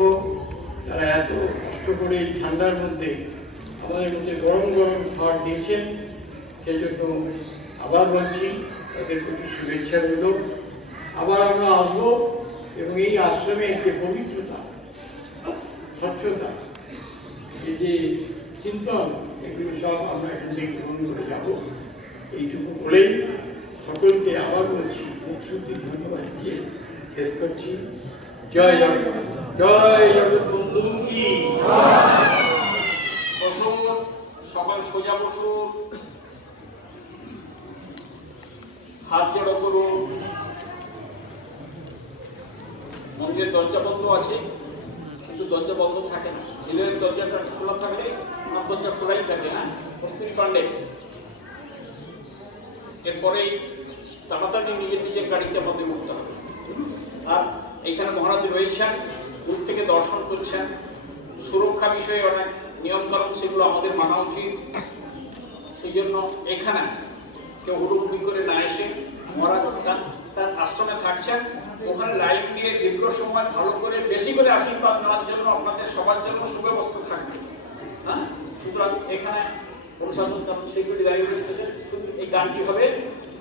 তারা এত কষ্ট করে এই ঠান্ডার মধ্যে আমাদের মধ্যে গরম গরম খাবার দিয়েছেন, সেই জন্য আবার বলছি তাদের প্রতি শুভেচ্ছা রইল। আবার আমরা আসবো এবং এই আশ্রমের যে পবিত্রতা, স্বচ্ছতা, এই যে চিন্তন, এগুলো সব আমরা এখান থেকে গ্রহণ করে যাব। এইটুকু বলেই সকলকে আবার বলছি মুখ শুদ্ধি ধন্যবাদ দিয়ে শেষ করছি। জয় জগন্নাথ, জয় জগৎবন্ধু কি। সকাল সোজা বসুন, হাত জড়ো করুন। মন্দিরের দরজা বন্ধ আছে, কিন্তু দরজা বন্ধ থাকে না। হৃদয়ের দরজাটা খোলা থাকলে আমার দরজা খোলাই থাকে না। কস্তুরী পাণ্ডে এরপরে তাড়াতাড়ি নিজের নিজের গাড়িতে আমাদের উঠতে হবে। আর এইখানে মহারাজ রয়েছেন, দূর থেকে দর্শন করছেন। সুরক্ষা বিষয়ে অনেক নিয়মকানুন, সেগুলো আমাদের মানা উচিত। সেই জন্য এখানে কেউ হুড়ুহুড়ি করে না এসে মহারাজ তার আশ্রমে থাকছেন, ওখানে লাইন দিয়ে দীর্ঘ সময় ভালো করে বেশি করে আশীর্বাদ নেওয়ার জন্য আপনাদের সবার জন্য সুব্যবস্থা থাকবে। হ্যাঁ, সুতরাং এখানে প্রশাসন সিকিউরিটি দাঁড়িয়ে রয়েছে, এই গানটি হবে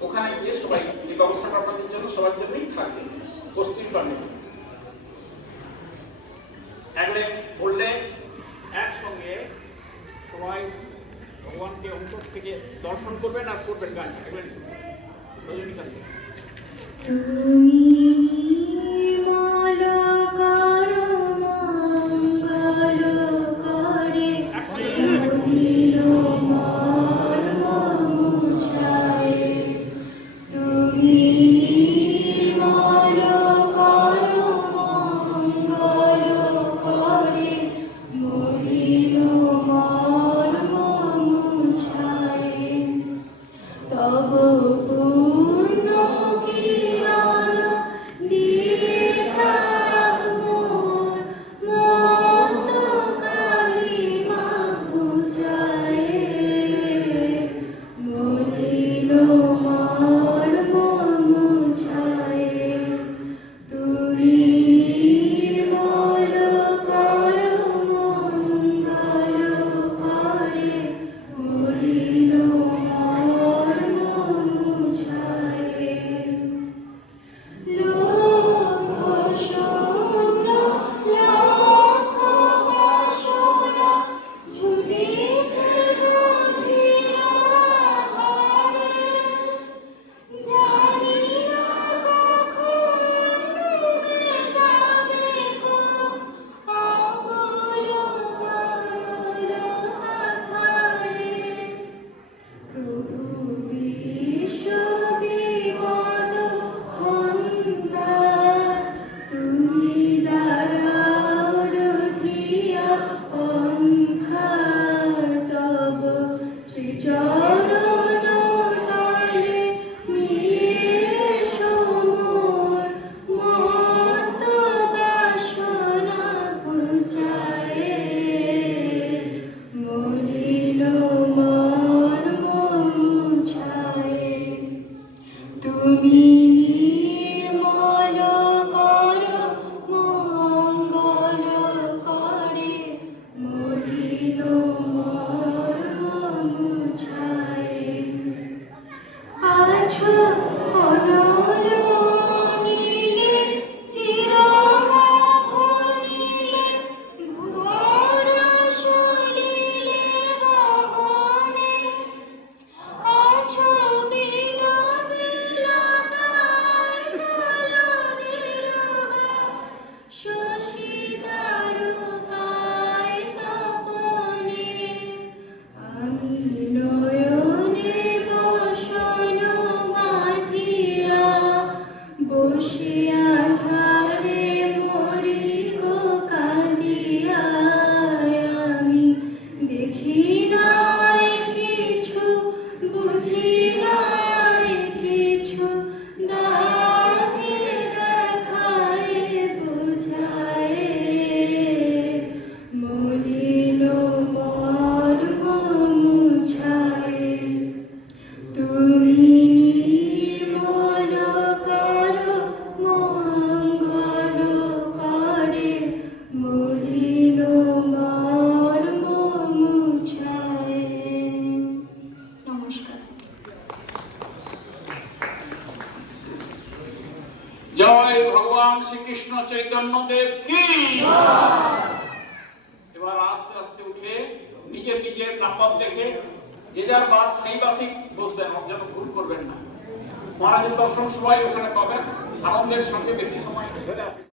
ওখানে গিয়ে সবাই এই ব্যবস্থাটা আপনাদের জন্য সবার জন্যই থাকবে। কস্তুরী পাণ্ডে একলে বললে একসঙ্গে সবাই ভগবানকে অন্তর থেকে দর্শন করবেন আর করবেন গান। একবার রজনীকান্ত তুমি নির্মল করো মঙ্গল করে মলিন মর্ম মুছায়। তুমি নির্মল করো মঙ্গল করে মলিন মর্ম মুছায়। তব পূর্ণ কিরণ দিয়ে থাক মোর মত কালিমা বুঝায়। মলিন মর্ম মুছায়। তুমি নির্মল করো মঙ্গল করে মলিন মর্ম মুছায়। লক্ষ শূন্য লক্ষ বাসন ছুটেছে গভীর আধারে। নির্মল করো মঙ্গল করে মলিন মর্ম মুছায় আছো অনল নীলে চিরমভনীলে ভোর সলিলে গগনে আছো বিলতায় জলধিরবা শশী তারকায় তপনে আমি নয়নে বসন বাঁধিয়া বসিয়া ধারে মরি গো কাঁদিয়া আমি দেখি নাই কিছু বুঝি নাই কিছু দাহে দেখায় বুঝায় মলিন মর্ম মুছায় তুমি নির্মল করো মঙ্গল করে মলিন মর্ম মুছায়। নমস্কার। জয় ভগবান শ্রীকৃষ্ণ চৈতন্য দেব কি। এবার আস্তে আস্তে উঠে নিজের নিজের নাম্বার দেখে যে যার বাস সেই বাসই বসবেন, যেন ভুল করবেন না। মহারাজের দর্শন সবাই ওখানে পাবেন, আনন্দের সঙ্গে বেশি সময় ধরে আসেন।